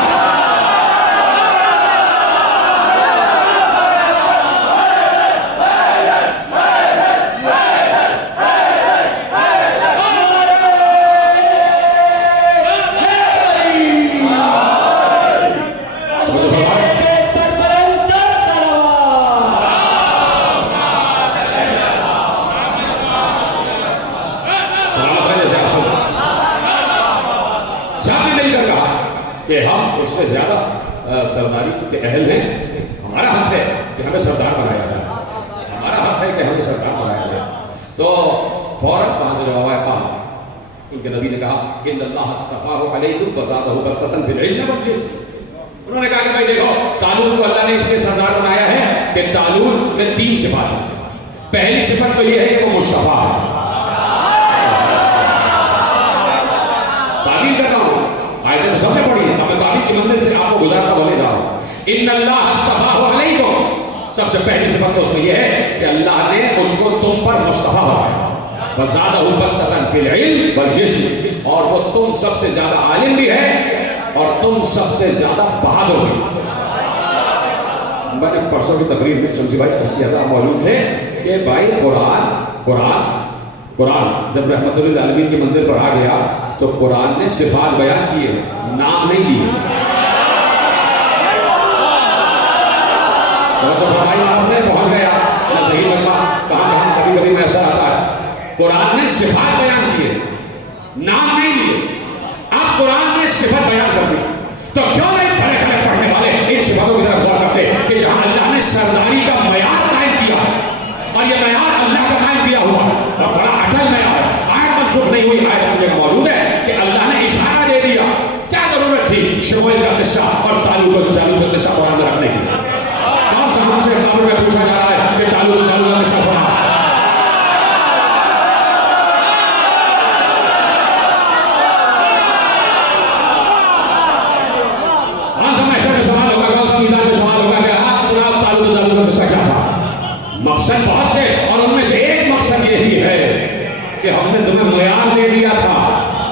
کہ ہم اس سے زیادہ سرداری کے اہل ہیں. ہمارا حق ہے کہ ہمیں سردار بنایا جائے، ہمارا حق ہے کہ ہمیں سردار بنایا جائے. تو فوراً وہاں سے جواب آیا کام. ان کے نبی نے کہا ان اللہ اصطفاہ علیکم وزادہ بسطۃ فی العلم والجسم. انہوں نے کہا کہ بھائی دیکھو، طالوت کو اللہ نے اس کے سردار بنایا ہے کہ طالوت میں 3 صفات ہیں. پہلی صفت تو یہ ہے کہ وہ مصطفیٰ ہے. تعبیر کرتا ہوں، آیتیں سب نے پڑھی ہے، اب میں تعبیر کی منزل سے آپ کو گزارتا ہونے جا رہا ہوں. ان اللہ اصطفاہ علیکم، سب سے پہلی صفت تو اس میں یہ ہے کہ اللہ نے اس کو تم پر مصطفیٰ بنایا. وزادہ بسطۃ فی العلم والجسم، اور وہ تم سب سے زیادہ عالم بھی ہے اور تم سب سے زیادہ بہادر بھی. میں نے پرسوں کی تقریر میں شمسی بھائی اصلی حضرات موجود تھے کہ بھائی قرآن جب رحمت للعالمین کی منزل پر آ گیا تو قرآن نے صفات بیان کیے، نام نہیں لیے. جب ہماری نام میں پہنچ گیا نہ صحیح مجمع کہاں کبھی کبھی میں ایسا آتا ہے، قرآن نے صفات بیان کیے، نام نہیں لیے. اب قرآن نے صفت بیان کر دی تو کیوں نہیں کھڑے کھڑے پڑھنے والے ان صفاتوں کی طرف غور کرتے کہ جہاں اللہ نے سرداری کا معیار قائم کیا اور یہ معیار اللہ کا قائم کیا ہوا اور بڑا اٹل معیار ہے. آیت منسوخ نہیں ہوئی، آیت مجھے موجود ہے کہ اللہ نے اشارہ دے دیا. کیا ضرورت تھی شموئیل کا قصہ اور طالوت و جالوت کا قصہ قرآن میں رکھنے کی. کون سا ہم سے قبر میں پوچھا جا رہا ہے کہ طالوت و جالوت کا قصہ سنا؟ کون سا محشر میں سوال ہوگا, کون سا میزان میں سوال ہوگا کہ آج سنا طالوت و جالوت کا قصہ کیا تھا؟ مقصد بہت سے, اور ان میں سے ایک مقصد یہی ہے کہ ہم نے تمہیں معیار دے دیا تھا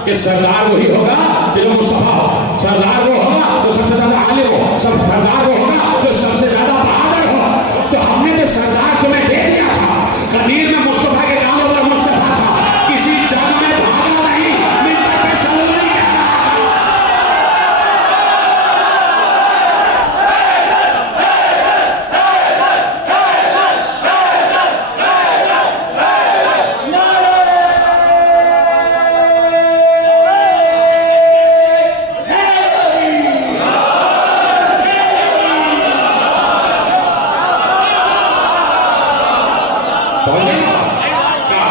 کہ سردار وہی ہوگا جو مصطفیٰ ہو, سردار وہ ہوگا جو سب سے زیادہ عالم ہو, سردار وہ ہوگا جو سب سے زیادہ بہادر ہو. تو ہم نے تو سردار تمہیں دے دیا تھا. قدیر میں مصطفیٰ کے کاموں پر مصطفیٰ تھا, کسی جنگ میں بھاگا نہیں, منبر پہ سلام نہیں کہہ رہا.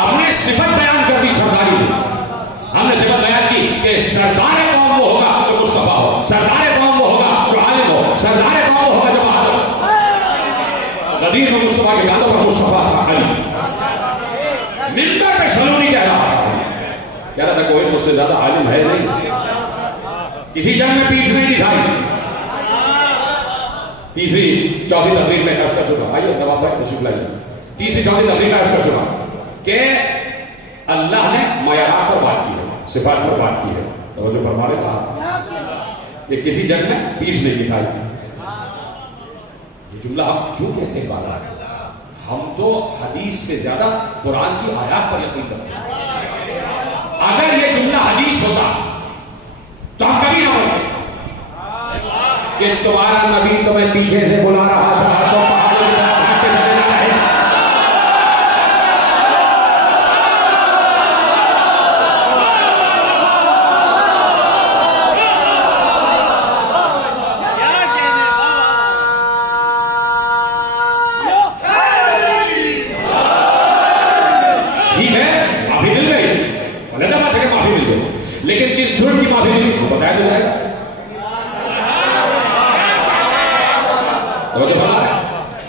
ہم نے صفت بیان کر دی سرداری کی. ہم نے صفت بیان کی کہ سردار قوم وہ ہوگا جو مصطفیٰ ہو, سردار قوم وہ ہوگا جو عالم ہو, سردار قوم وہ ہوگا جو بہادر ہو. قدیر میں مصطفیٰ کے کانوں پر مصطفیٰ تھا علی. منبر پہ سلونی کہہ رہا تھا کوئی مجھ سے زیادہ عالم ہے نہیں, کسی جنگ میں پیٹھ نہیں دکھائی. تیسری چوتھی تقریر میں عرض کر چکا, آئیے نواب بھائی تشریف لائیے. تیسری چوتھی تقریر میں عرض کر چکا کہ اللہ نے معیارات پر بات کی ہے, صفات پر بات کی ہے. توجہ فرما رہے ہیں کہ کسی جنگ میں پیٹھ نہیں دکھائی. یہ جملہ ہم کیوں کہتے ہیں بار بار؟ ہم تو حدیث سے زیادہ قرآن کی آیات پر یقین رکھتے ہیں. اگر یہ جملہ حدیث ہوتا تو ہم کبھی نہ ہوتے کہ تمہارا نبی تمہیں پیچھے سے بلا رہا تھا تو پہاڑوں کی طرف بھاگ کے چلے جا رہے. ٹھیک ہے, معافی مل گئی, علیحدہ بات ہے کہ معافی مل گئی, لیکن کس جھوٹ کی معافی ملی وہ بتایا تو جائے گا.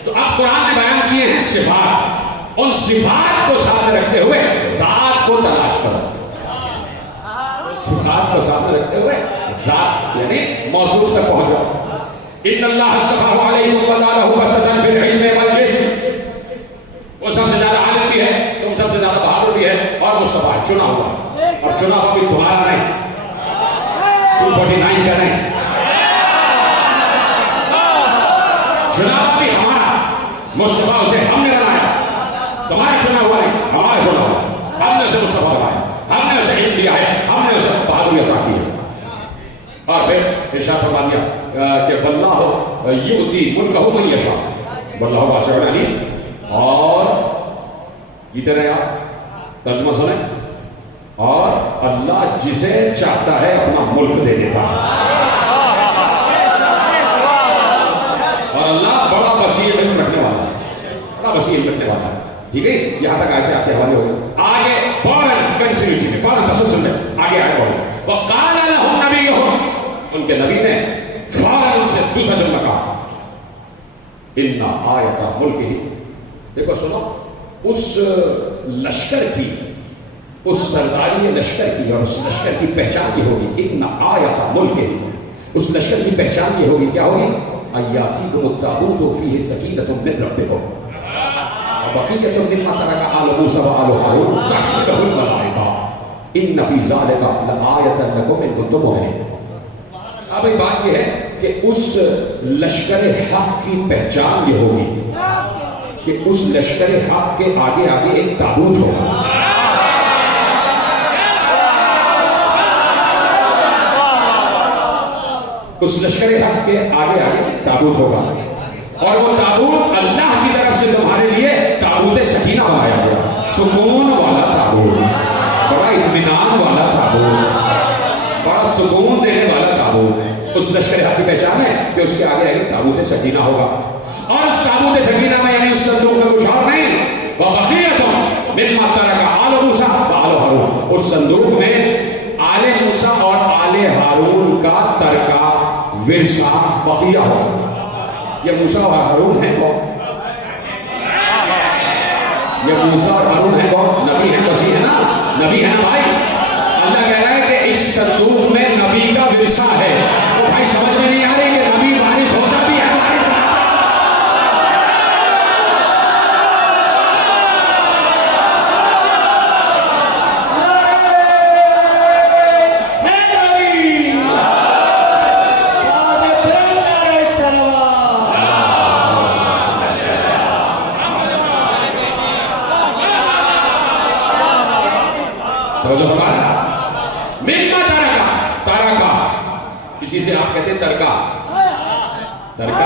تو اب قرآن نے بیان کیے ہیں صفات, ان صفات کو سامنے رکھتے ہوئے ذات کو تلاش کرو. صفات کو سامنے رکھتے ہوئے ذات یعنی موصوف تک پہنچ جاؤ. ان اللہ اصطفیٰ علیکم وزادہ بسطۃ فی العلم والجسم, وہ سب سے زیادہ عالم بھی ہے, تم سب سے زیادہ بہادر بھی ہے, اور مصطفیٰ چنا ہوا, اور چنا ہوا بھی تمہارا نہیں, 249 کا نہیں, چنا ہوا بھی ہمارا. مصطفیٰ اسے ہم نے بنایا, تمہارا چنا ہوا نہیں, ہمارا چنا ہوا. ہم نے اسے مصطفیٰ بنایا, ہم نے اسے علم دیا ہے, ہم نے اسے بہادری عطا کی ہے. اور پھر ارشاد فرما دیا کہ واللہ یؤتی ملکہ من یشاء واللہ واسع علیم. اور یہ رہے آپ ترجمہ سنیں, اور اللہ جسے چاہتا ہے اپنا ملک دے دیتا ہے, اور اللہ بڑا وسیع علم رکھنے والا ہے, بڑا وسیع علم رکھنے والا ہے. ٹھیک ہے, یہاں تک آئے تھے آپ کے حوالے ہو گئے. آگے فوراً کنٹینیوٹی میں فوراً تسلسل میں آگے آئے بڑھے. وقال لهم نبیہم, ان کے نبی نے فوراً ان سے دوسرا جملہ کہا, ان آیت ملکہ. دیکھو سنو, اس لشکر کی, اس سرداری لشکر کی اور اس لشکر کی پہچان یہ ہوگی, ان آیت ملکہ, اس لشکر کی پہچان یہ ہوگی, کیا ہوگی؟ ایاتیکم التابوت فیہ سکینۃ من ربکم وبقیۃ مما ترک آل موسیٰ وآل ہارون تحملہ الملائکہ ان فی ذلک لآیۃ لکم ان کنتم مؤمنین. اب ایک بات یہ ہے کہ اس لشکر حق کی پہچان یہ ہوگی کہ اس لشکر حق کے آگے آگے ایک تابوت ہوگا. اس لشکر حق کے آگے آگے تابوت ہوگا, اور وہ تابوت اللہ کی طرف سے تمہارے لیے تابوت سکینہ بنایا گیا, سکون والا تابوت, بڑا اطمینان والا تابوت, بڑا سکون دینے والا تابوت. اس لشکر حق کی پہچان ہے کہ اس کے آگے آگے تابوت سکینہ ہوگا, اور اس تابوت سکینہ میں یعنی اس صندوق میں کچھ اور نہیں, وبقیۃ مما ترک آل موسیٰ وآل ہارون, اس صندوق میں آل موسیٰ اور آل ہارون کا ترکہ ورثہ بقیہ ہو. یہ موسیٰ اور ہارون ہیں کون؟ یہ موسیٰ اور ہارون ہیں کون؟ نبی ہیں، مسیح ہے نا، نبی ہیں بھائی. اللہ کہہ رہا ہے کہ اس صندوق میں نبی کا ورثہ ہے. تو بھائی سمجھ میں نہیں آ رہی کہ نبی وارث ہوتا بھی ہے، وارث جو ہمارا مما ترکا، کسی سے آپ کہتے ہیں ترکا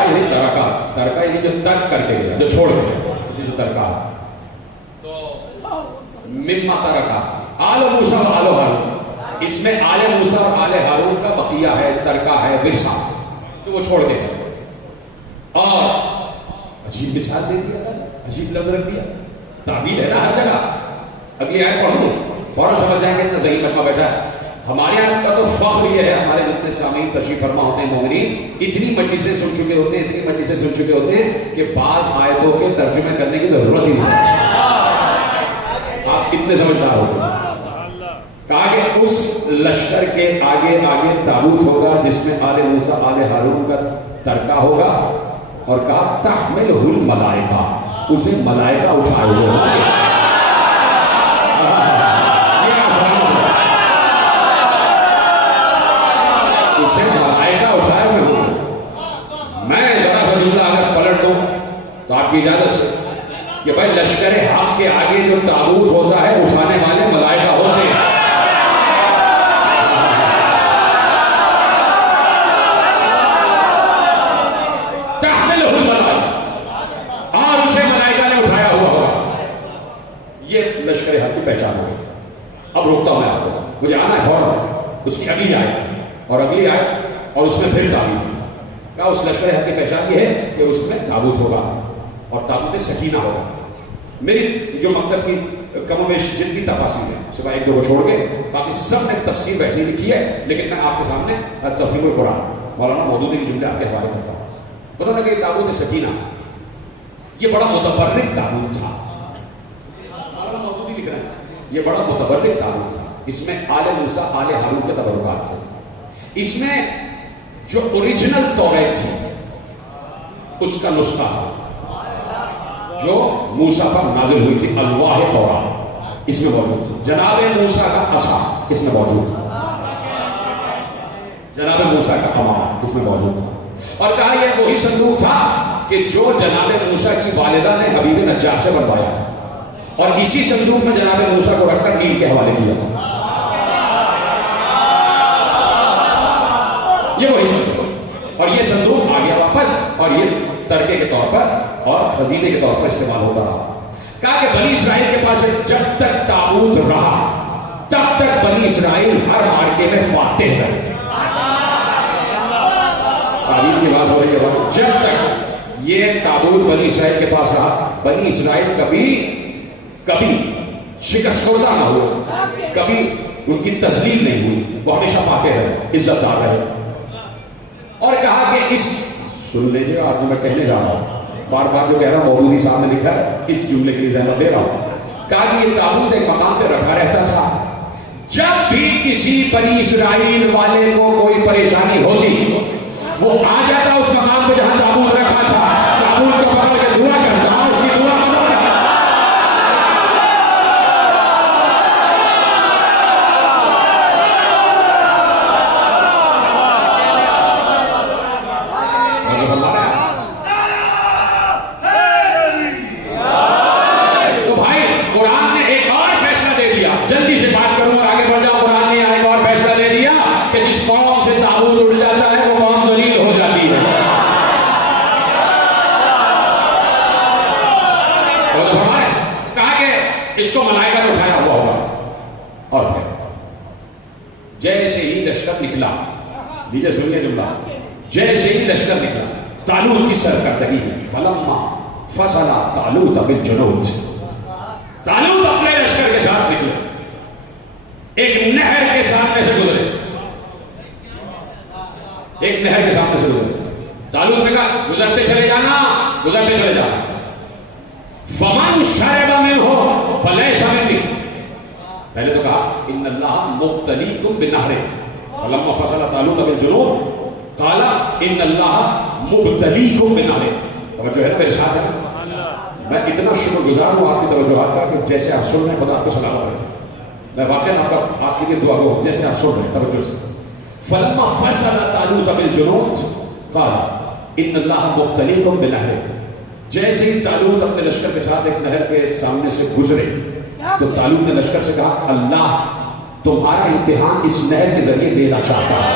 یعنی ترکا یعنی جو ترک کر کے گیا، جو چھوڑ گیا، کسی سے ترکا. تو مما ترکا آل موسیٰ و آل ہارون، اس میں آل موسیٰ اور آل ہارون کا بقیہ ہے، ترکا ہے، ورثہ تو وہ چھوڑ گئے. اور عجیب مثال دے دیا، عجیب لفظ رکھ دیا، تعبیر ہے نا ہر جگہ. اگلی آیت پڑھوں فوراً سمجھ جائیں گے اتنا ذہین لگا بیٹھا ہے. ہمارے یہاں کا تو فخر یہ ہے، ہمارے جتنے سامعین تشریف فرما ہوتے ہیں مومنین اتنی مجلسیں سن چکے ہوتے ہیں کہ بعض آیتوں کے ترجمے کرنے کی ضرورت ہی نہیں. آپ کتنے سمجھدار ہوتے. کہا کہ اس لشکر کے آگے تابوت ہوگا جس میں آل موسیٰ آل ہارون کا ترکہ ہوگا، اور کہا تحملہ الملائکہ، اسے ملائکہ اٹھائے ہوئے ہوں گے. اسے ملائکہ اٹھائے ہوئے ہوں. میں ذرا سا جملہ اگر پلٹ دوں تو آپ کی اجازت سے کہ بھائی لشکر حق کے آگے جو تابوت ہوتا ہے اٹھانے والے ملائکہ ہوتے ہیں. تحملہ الملائکہ، اور اسے ملائکہ نے اٹھایا ہوا ہوگا. یہ لشکر حق کی پہچان ہوگی. اب روکتا ہوں میں آپ کو، مجھے آنا ہے فوراً اس کی اگلی آئے اور اگلی آئے اور اس میں پھر تعبیر. کہا اس لشکر حق کی پہچان یہ ہے کہ اس میں تابوت ہوگا اور تابوت سکینہ ہوگا. میری جو مکتب کی کم و بیش جتنی تفاصیر ہیں سوائے ایک دو کو چھوڑ کے باقی سب نے تفسیر ویسے ہی لکھی ہے، لیکن میں آپ کے سامنے تفسیر القرآن مولانا مودودی کی جملے آپ کے حوالے کرتا ہوں. بتا کہ تابوت سکینہ یہ بڑا متبرک تابوت تھا. مولانا مودودی لکھ رہے ہیں یہ بڑا متبرک تابوت تھا. اس میں آل موسیٰ آل ہارون کے تبرکات تھے. اس میں جو اوریجنل توریت تھی اس کا نسخہ تھا جو موسیٰ پر نازل ہوئی تھی، الواح تورات اس میں موجود تھی. جناب موسیٰ کا عصا اس میں موجود تھا، جناب موسیٰ کا امام اس میں موجود تھا. اور کہا یہ وہی صندوق تھا کہ جو جناب موسیٰ کی والدہ نے حبیب نجار سے بنوایا تھا، اور اسی صندوق میں جناب موسیٰ کو رکھ کر نیل کے حوالے کیا تھا. یہ وہی صندوق، اور یہ صندوق آ گیا واپس، اور یہ ترکے کے طور پر اور خزینے کے طور پر استعمال ہوتا رہا. کہا کہ بنی اسرائیل کے پاس جب تک تابوت رہا تب تک بنی اسرائیل ہر مارکے میں فاتح رہے. تعلیم کی بات ہو رہی ہے. جب تک یہ تابوت بنی اسرائیل کے پاس رہا بنی اسرائیل کبھی شکست خوردہ نہ ہوئے، کبھی ان کی تسلیم نہیں ہوئی، وہ ہمیشہ فاتح رہے، عزت دار رہے. اور کہا کہ اس سن لیجیے آج جو میں کہنے جا رہا ہوں، بار بار جو کہہ رہا ہوں مودودی صاحب نے لکھا ہے، اس جملے کے لیے زحمت دے رہا ہوں. کہا کہ یہ تابوت ایک مقام پہ رکھا رہتا تھا، جب بھی کسی بنی اسرائیل والے کو کوئی پریشانی ہوتی وہ آ جاتا اس مقام پہ جہاں تابوت رکھا تھا، تابوت کو پکڑ کے دعا کرتا، اس کی دعا نیچے سنیے جملہ، جیسے ہی لشکر نکلا طالوت کی سرکردگی فلما فصل طالوت بالجنود، طالوت اپنے لشکر کے ساتھ نکلے، ایک نہر کے سامنے سے گزرے. ایک نہر کے سامنے سے گزرے. طالوت نے کہا گزرتے چلے جانا، گزرتے چلے جانا. فمن شرب منه فليس مني. پہلے تو کہا ان اللہ مبتلیکم بنہر، فلما فصل طالوت بالجنود قال ان اللہ مبتلیکم بنہر. توجہ ہے نا میرے ساتھ ہے؟ میں اتنا شکر گزار ہوں آپ کی توجہات کا کہ جیسے آپ سن رہے ہیں خدا آپ کو سلامت رکھے. میں واقعا آپ کے لیے دعا کروں جیسے آپ سن رہے ہیں توجہ سے. فلما فصل طالوت بالجنود قال ان اللہ مبتلیکم بنہر. جیسے ہی طالوت اپنے لشکر کے ساتھ ایک نہر کے سامنے سے گزرے تو طالوت نے لشکر سے کہا اللہ تمہارا امتحان اس نہر کے ذریعے لینا چاہتا ہے.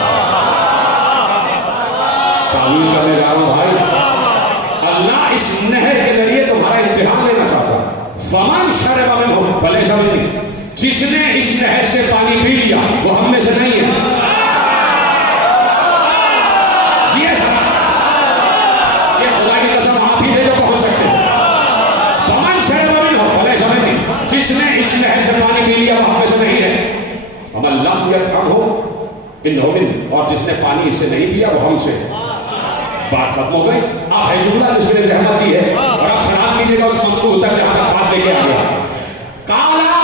تعویل کرنے جا رہا ہوں بھائی، اللہ اس نہر کے ذریعے تمہارا امتحان لینا چاہتا ہے. فمن شرب منه فليس مني. جس نے اس نہر سے پانی پی لیا وہ ہم میں سے نہیں ہے. یہ خدا کی قسم آپ ہی تھے جو پہنچ سکتے ہیں. فمن شرب منه فليس مني. جس نے اس نہر سے پانی پی لیا وہ ہم میں سے نہیں ہے. ومن لم يطعمه انه مني. اور جس نے پانی اس سے نہیں پیا وہ ہم سے. بات ختم ہو گئی. آپ ہے جملہ جس کے لیے زحمت دی ہے اور آپ سلام کیجیے گا اس مطلوب تک جہاں تک بات لے کے آ گیا. قالا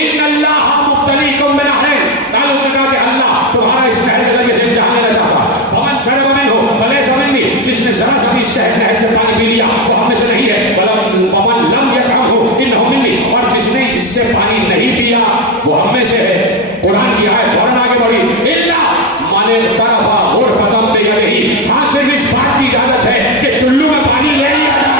ان اللہ مبتلیکم بنہر. طالوت نے کہا کہ اللہ تمہارا اس نہر کے ذریعے سے امتحان لینا چاہتا. فمن شرب منه فليس مني. جس نے ذرا سا بھی اس نہر سے پانی پی لیا وہ ہم میں سے نہیں ہے. ومن لم يطعمه انه مني. اور جس نے اس سے پانی نہیں پیا وہ ہم میں سے ہے. قرآن کی آیت فوراً آگے بڑھی. الا من اغترف غرفة بیدہ. ہاں صرف اس بات کی اجازت ہے کہ چلو میں پانی لے لیا جائے.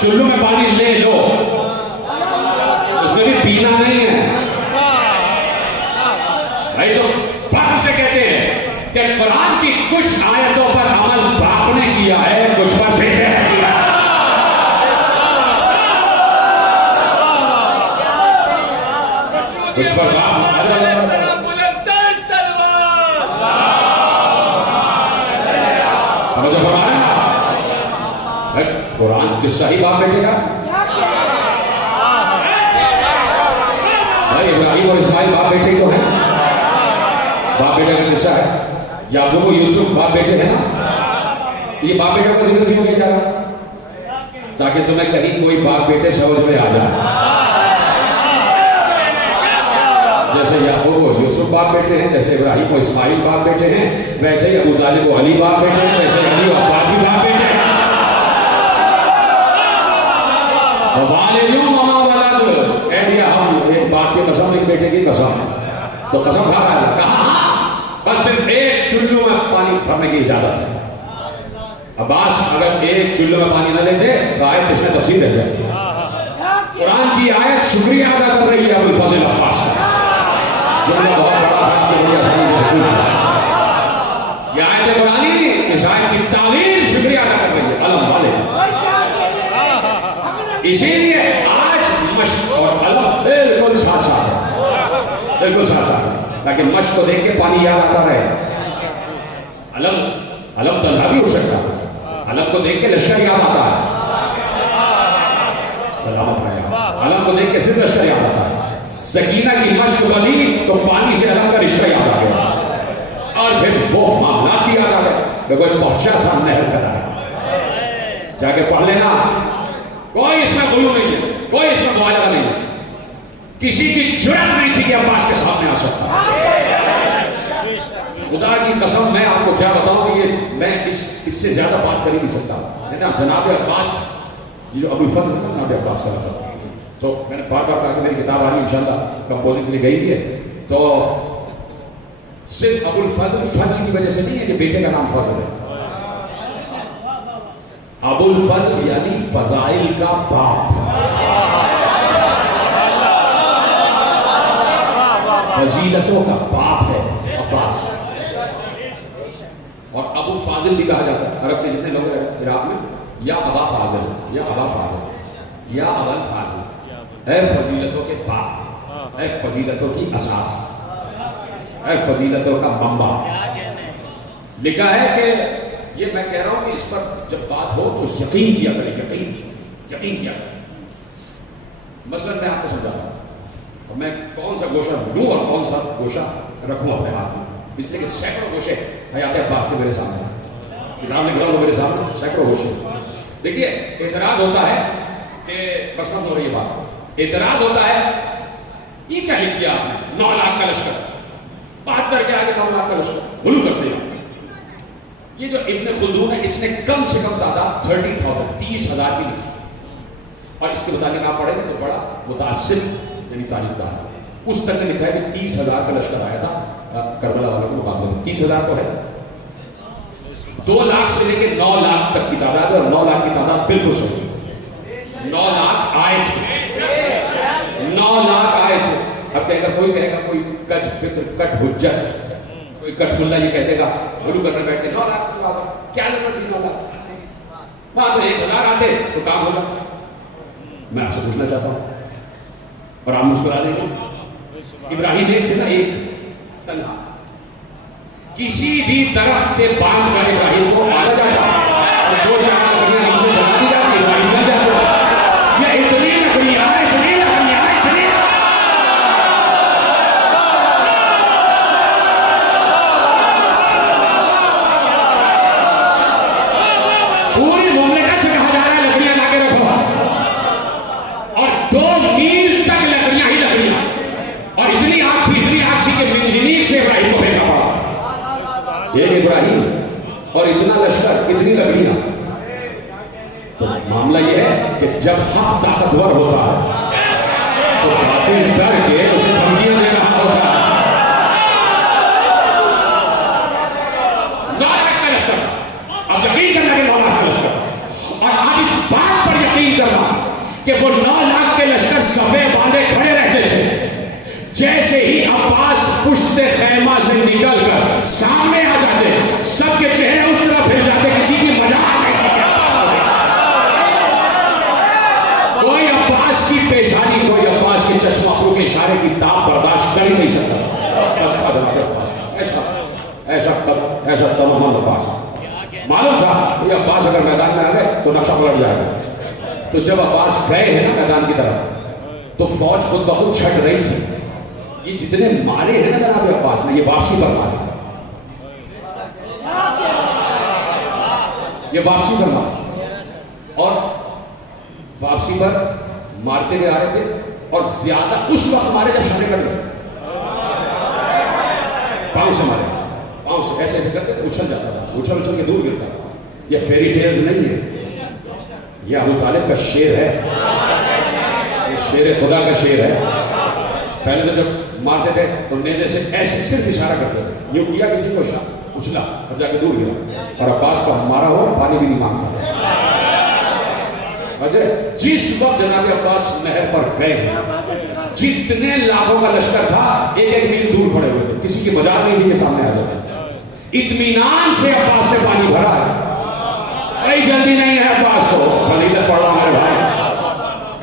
چلو میں پانی لے لو. اس میں بھی پینا نہیں ہے بھائی. تو فخر سے کہتے ہیں کہ قرآن کی کچھ آیتوں پر عمل باپ نے کیا ہے, کچھ پر بیٹے نے کیا ہے. کچھ پر باپ مجھے فرمایا قرآن قصہ ہی باپ بیٹے کا. بھائی ابراہیم اور اسماعیل باپ بیٹے تو ہیں, باپ بیٹے کا قصہ ہے. یعقوب و یوسف باپ بیٹے ہیں نا. یہ باپ بیٹے کا ذکر کیوں کیا جا رہا؟ تاکہ تمہیں کہیں کوئی باپ بیٹے سمجھ میں آ جائے. جیسے یعقوب و یوسف باپ بیٹے ہیں, جیسے ابراہیم و اسماعیل باپ بیٹے ہیں, ویسے ہی ابو طالب و علی باپ بیٹے ہیں, ویسے علی و عباس باپ بیٹے ہیں. والدوں وما ولد, کہہ دیا ہم ایک باپ کی قسم ایک بیٹے کی قسم. تو قسم کھا رہا ہے, کہا بس صرف ایک چلو میں پانی بھرنے کی اجازت ہے. عباس اگر ایک چلو میں پانی نہ لیتے تو آیت اس میں تفسیر رہ جاتی. قرآن کی آیت شکریہ ادا کر رہی ہے ابوالفضل عباس کا, جملہ بہت بڑا تھا آپ کے لیے آسانی سے حصول ہے. یہ آیت قرآنی اس آیت کی تعلیم شکریہ ادا کر رہی ہے علم والے. اسی لیے آج مشق اور علم بالکل ساتھ ساتھ ہے, بالکل ساتھ ساتھ ہے. تاکہ مشق کو دیکھ کے پانی یاد آتا رہے. علم تنہا بھی ہو سکتا ہے، علم کو دیکھ کے لشکر یاد آتا ہے. سلامت رہے. علم کو دیکھ کے صرف لشکر یاد آتا ہے. سکینہ کی مشق بنی تو پانی سے علم کا رشتہ یاد آ گیا، اور پھر وہ معاملات بھی یاد آ گئے کہ کوئی پہنچا تھا نہر کنارے. جا کے پڑھ لینا. کوئی اس میں غلو نہیں ہے، کوئی اس میں معاہدہ نہیں ہے. کسی کی جرأت نہیں تھی کہ عباس کے سامنے آ سکتا. خدا کی قسم میں آپ کو کیا بتاؤں کہ یہ میں اس سے زیادہ بات کر ہی نہیں سکتا. جناب عباس جو ابو الفضل تھا، جناب عباس کا لقب، تو میں نے بار بار کہا کہ میری کتاب آ رہی ہے انشاءاللہ کمپوزنگ کے لیے گئی بھی ہے. تو صرف ابو الفضل فضل کی وجہ سے نہیں ہے کہ بیٹے کا نام فضل ہے. ابو الفضل یعنی فضائل کا باپ، فضیلتوں کا باپ ہے عباس. اور ابو فاضل بھی کہا جاتا ہے. عرب کے جتنے لوگ ہیں عراق میں، یا ابا فاضل، یا ابا فاضل، یا ابا فاضل، اے فضیلتوں کے باپ، اے فضیلتوں کی اساس، اے فضیلتوں کا منبع. لکھا ہے کہ یہ میں کہہ رہا ہوں کہ اس پر جب بات ہو تو یقین کیا کرے. یقین کیا کرے. مثلا میں آپ کو سمجھاتا ہوں اور میں کون سا گوشہ لوں اور کون سا گوشہ رکھوں اپنے ہاتھ میں، اس لیے کہ سینکڑوں گوشے حیات عباس کے میرے سامنے کتاب لکھ رہا ہوں میرے سامنے، سینکڑوں گوشے. دیکھیے اعتراض ہوتا ہے کہ مثلا ہو رہی ہے بات، اعتراض ہوتا ہے یہ کیا لکھ دیا آپ نے 9 لاکھ کا لشکر، 72 کے آگے 9 لاکھ کا لشکر، غلو کرتے ہیں. یہ جو ابن خلدون ہے اس نے کم سے کم تعداد 30,000 30,000 کی لکھی، اور اس کے متعلق آپ پڑھیں گے تو بڑا متاثر یعنی تاریخ دار ہے. اس تک نے لکھا ہے کہ 30,000 کا لشکر آیا تھا کربلا والوں کے مقابلے میں. 30,000 تو ہے، 2 لاکھ سے لے کے 9 لاکھ تک کی تعداد ہے، اور 9 لاکھ کی تعداد بالکل صحیح. 9 لاکھ آئے تھے، 9 لاکھ آئے تھے. اب کہ اگر کوئی کہے گا کوئی کچھ فکر کٹ حجت، کوئی کٹ ملا یہ کہہ دے گا غلو کرنے بیٹھ کے 9 لاکھ کی بات کیا ضرورت تھی 9 لاکھ، وہاں تو 1,000 آتے تو کام ہوگا. میں آپ سے پوچھنا چاہتا ہوں اور آپ مسکرا دیں گے. ابراہیم ایک تھے نا، ایک تنہا، کسی بھی درخت سے باندھ کر ابراہیم کو مارا جاتا اور 2-4 لکڑیاں نیچے جلا دی جاتی، ابراہیم جل جاتا. یہ اتنی لکڑیاں پوری مملکت سے کہا جا رہا ہے لکڑیاں لا کے رکھو، اور 2 میل تک لکڑیاں ہی لکڑیاں، اور اتنی آگ تھی کہ منجنیق سے ابراہیم کو پھینکا پڑا. ایک ابراہیم اور اتنا لشکر، اتنی لکڑیاں. تو معاملہ یہ ہے کہ جب حق طاقتور ہوتا ہے تو باطل ڈر کے اسے دھمکیاں دے رہا ہوتا ہے. 9 لاکھ کا لشکر، اب یقین کرنا کہ 9 لاکھ کا لشکر، اور اب اس بات پر یقین کرنا کہ وہ 9 لاکھ کے لشکر صفے باندھے کھڑے رہتے تھے. جیسے ہی عباس پشت خیمہ سے نکل کر سامنے آ جاتے، سب کے چہرے اس طرح پھر جاتے، کسی کی مجال نہیں تھی. کوئی عباس کی پیشانی، کوئی عباس کے چشمہ ابرو کے اشارے کی تاب برداشت کر ہی نہیں سکتا. ایسا تمام عباس معلوم تھا کہ عباس اگر میدان میں آ گئے تو نقشہ پلٹ جائے گا. تو جب عباس گئے ہیں نا میدان کی طرف تو فوج خود بخود چھٹ رہی تھی. یہ جتنے مارے ہیں نا جناب عباس نے، یہ واپسی پر مارے، یہ واپسی پر مارے، اور واپسی پر مارتے ہوئے آ رہے تھے. اور زیادہ اس وقت مارے جب شمع کر رہے، پاؤں سے مارے، پاؤں سے ایسے ایسے کرتے تھے، اچھل جاتا تھا، اچھل اچھل کے دور گرتا تھا. یہ فیری ٹیلز نہیں ہے، یہ ابو طالب کا شعر ہے، یہ شعر خدا کا شعر ہے. پہلے تو جب مارتے تھے تو نیزے سے ایسے صرف اشارہ کرتے تھے، یوں کیا کسی کو اچھلا اور جا کے دور گرا. اور عباس کا مارا ہوا پانی بھی نہیں مانگتا تھا. جس وقت جناب عباس نہر پر گئے ہیں، جتنے لاکھوں کا لشکر تھا 1-1 میل دور کھڑے ہوئے تھے، کسی کی مجال نہیں تھی کہ سامنے آ جاتے. اطمینان سے عباس نے پانی بھرا ہے، کوئی جلدی نہیں ہے عباس کو. فضیلت پڑھ رہا ہمارے بھائی،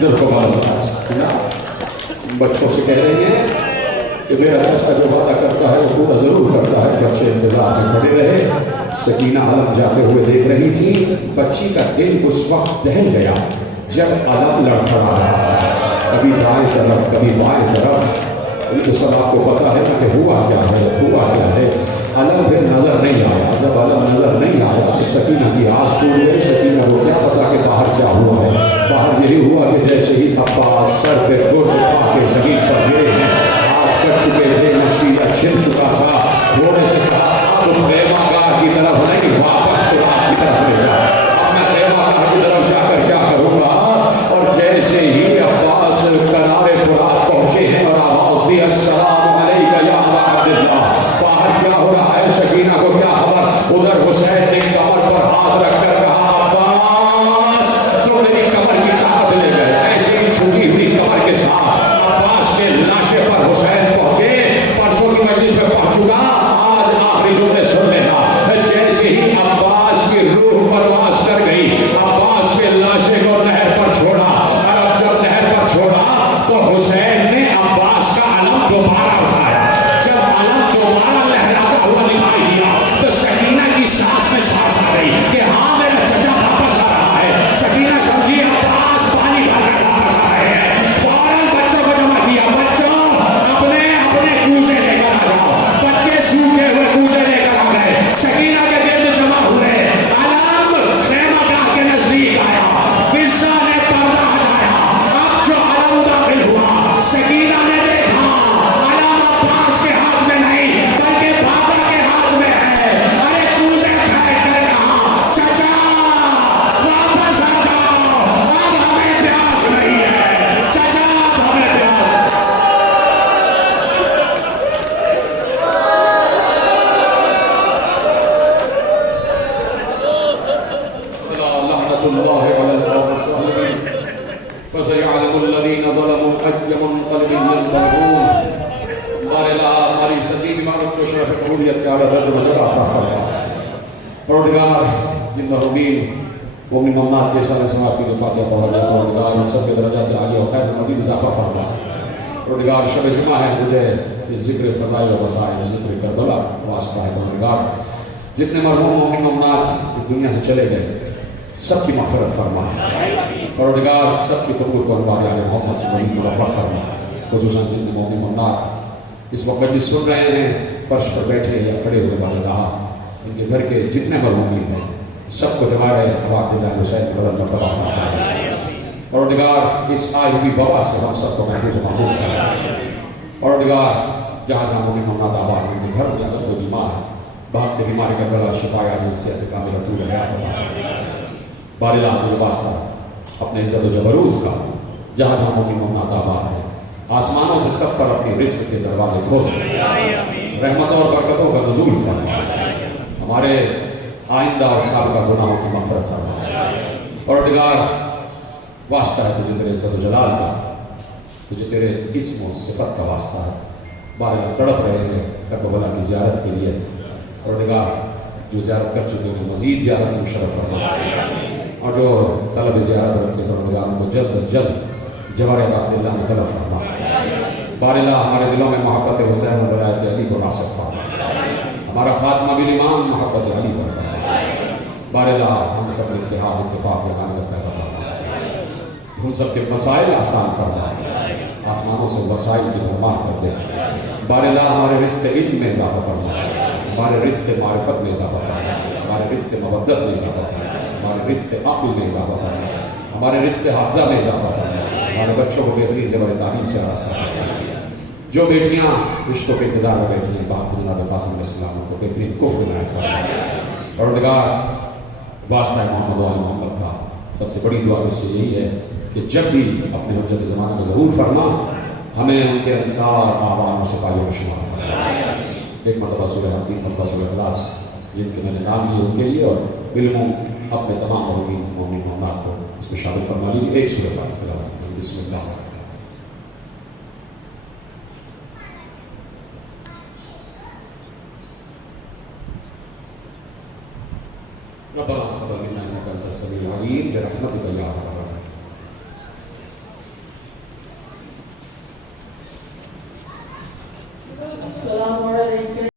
جب کو معلوم بتا سکتے بچوں سے کہہ رہی ہیں کہ میرا چچا جو وعدہ کرتا ہے وہ پورا ضرور کرتا ہے. بچے انتظار میں کھڑے رہے. سکینہ علم جاتے ہوئے دیکھ رہی تھی. بچی کا دل اس وقت دہل گیا جب علم لڑکھڑا رہا تھا, کبھی دائیں طرف کبھی بائیں طرف. ان کے سب آپ کو پتا ہے کہ ہوا کیا ہے. علم پھر نظر نہیں آیا. جب علم نظر نہیں آیا تو سکینہ کی آس ٹوٹ گئی. سکینہ کو کیا پتا کہ باہر کیا ہوا ہے. باہر یہی ہوا کہ جیسے ہی عباس سر پہ گرز پا کے زمین پر گرے ہیں, ہاتھ کر چکے تھے, نشیدہ چھن چکا تھا. تھوڑے سے کہا اب خیمہ گاہ کی طرف نہیں, واپس قرآن کی طرف لے جا. اب میں خیمہ گاہ کی طرف جا کر کیا کروں گا. اور جیسے ہی عباس کنارے فرات پہنچے ہیں اور آواز دی السلام علیکم یا ابا عبداللہ, باہر کیا ہو رہا ہے. سکینہ کو کیا خبر. ادھر حسین نے کمر پر ہاتھ رکھ کر کہا عباس تو میری کمر کی طاقت لے گئے. ایسے ہی چھوٹی ہوئی کمر کے ساتھ عباس کے لاشے پر حسین پہنچے. پرسوں کی مجلس میں پہنچ چکا, آج آخری جملے سن لینا. جیسے ہی عباس کی روح پرواز کر گئی, عباس کے لاشے کو نہر پر چھوڑا, اور اب جب نہر پر چھوڑا تو حسین نے عباس کا علم دوبارہ اٹھایا. جب علم دوبارہ لہراتا ہوا دکھائی دیا تو سکینہ کی سانس میں سانس آ گئی کہ ہاں میرا چچا واپس آ رہا ہے. سکینہ سمجھی عباس پانی بھر کر واپس آ رہے ہیں. فوراً بچوں کو جمع کیا. بچوں اپنے اپنے کوزے لے کر آ جاؤ. بچے سوکھے ہوئے کوزے لے کر آ گئے. سکینہ کے گرد جمع ہوئے. علم خیمہ گاہ کے نزدیک آیا. فضا نے پردہ ہٹایا. اب جو علم داخل ہوا, سکینہ نے دیکھا علم عباس کے ہاتھ میں نہیں بلکہ بابا کے ہاتھ میں ہے. ارے کوزے پھینک کر کہا چچا واپس آ جاؤ, اب ہمیں پیاس نہیں ہے. چچا اب ہمیں پیاس ہے. لعنة الله على القوم الظالمين فسيعلم الذين ظلموا أي منقلب ينقلبون. بارلا ہماری سچی عبادت کو شرف قبولیت کا اعلیٰ درجہ وجہ عطا فرما. پروردگار جن محرومین مومن مومنات کے سارے سماعت کی فاتحہ پڑھا جائے. پروردگار ان سب کے درجات عالیہ و خیر میں مزید اضافہ فرما. پروردگار شب جمعہ ہے, مجھے اس ذکر فضائل و وسائل ذکر کربلا واسطہ ہے. پروردگار جتنے مرحوم مومن مومنات اس دنیا سے چلے گئے سب کی مغفرت فرما. پروردگار سب کی قبول کو انوار علیہ محمد سے مزید مرفع فرما. خصوصاً جتنے مومن مومنات اس وقت مجلس سن رہے ہیں, فرش پر بیٹھے یا کھڑے ہوئے والے رہا, ان کے گھر کے جتنے مرحومین ہیں سب کو جمع رہے. عباد اللہ حسین کے بدل مرتبہ عطا فرما. پروردگار اس آئی ہوئی وبا سے ہم سب کو محفوظ و محفوظ فرما. پروردگار جہاں جہاں مومن مومنات آباد ان کے گھر میں اگر کوئی بیمار ہے, بھاگتے بیماری کا گلا شفا عاجل صحت کاملہ طول حیات عطا فرما. بارلا حضور واسطہ اپنے عزت و جبروت کا جہاں جہاں مومن مومنات آباد ہیں آسمانوں سے سب پر اپنی رزق کے دروازے کھول, رحمتوں اور برکتوں کا نزول فرما. ہمارے آئندہ اور سابقہ گناہوں کی مغفرت فرما. پروردگار واسطہ ہے تجھے تیرے عزت و جلال کا, تجھے تیرے اسم و صفت کا واسطہ ہے. بارے تڑپ رہے ہیں کربلا کی زیارت کے لیے. پروردگار جو زیارت کر چکے ہیں مزید زیارت سے مشرف فرما, اور جو طلب زیارت رکھتے پروردگار کو جلد از جلد جوارحت عبداللہ میں طلب فرما. بارلا ہمارے دلوں میں محبت حسین اور ولایت علی کو ناصب فرما. ہمارا خاتمہ بالایمان محبت علی پر فرما. بارلا ہم سب اتحاد اتفاق یا غانت پیدا فرما. ہم سب کے مسائل آسان فرما, آسمانوں سے وسائل کی بھرمار کر دے. بارلا ہمارے رزق علم میں اضافہ فرما, ہمارے رزق معرفت میں اضافہ فرما, ہمارے رزق مودت میں اضافہ فرما, ہمارے رزق عقل میں اضافہ فرما, ہمارے رزق حافظہ میں اضافہ فرما. ہمارے بچوں کو بہترین جبر تعلیم سے راستہ فرما. جو بیٹیاں رشتوں کے انتظار میں بیٹھی ہیں باپ جناب قاسم علیہ السلام کو بہترین کفر عنایت فرما. پروردگار واسطہ محمد و آل محمد کا سب سے بڑی دعا اس سے یہی ہے کہ جب بھی اپنے حجت زمانے کو ضرور فرما, ہمیں ان کے انصار آوان اور سپاہیوں میں شمار فرما. ایک مرتبہ سورہ حق, 3 مرتبہ سورہ اخلاص جن کے میں نے نام لیے ان کے لیے, اور علموں اپنے تمام مومن مومنات کو اس میں شامل فرما لیجیے. ایک سورہ فاتحہ تلاوت فرمائیے. بسم اللہ. ربنا تقبل منا انك انت السميع العليم برحمتك يا ارحم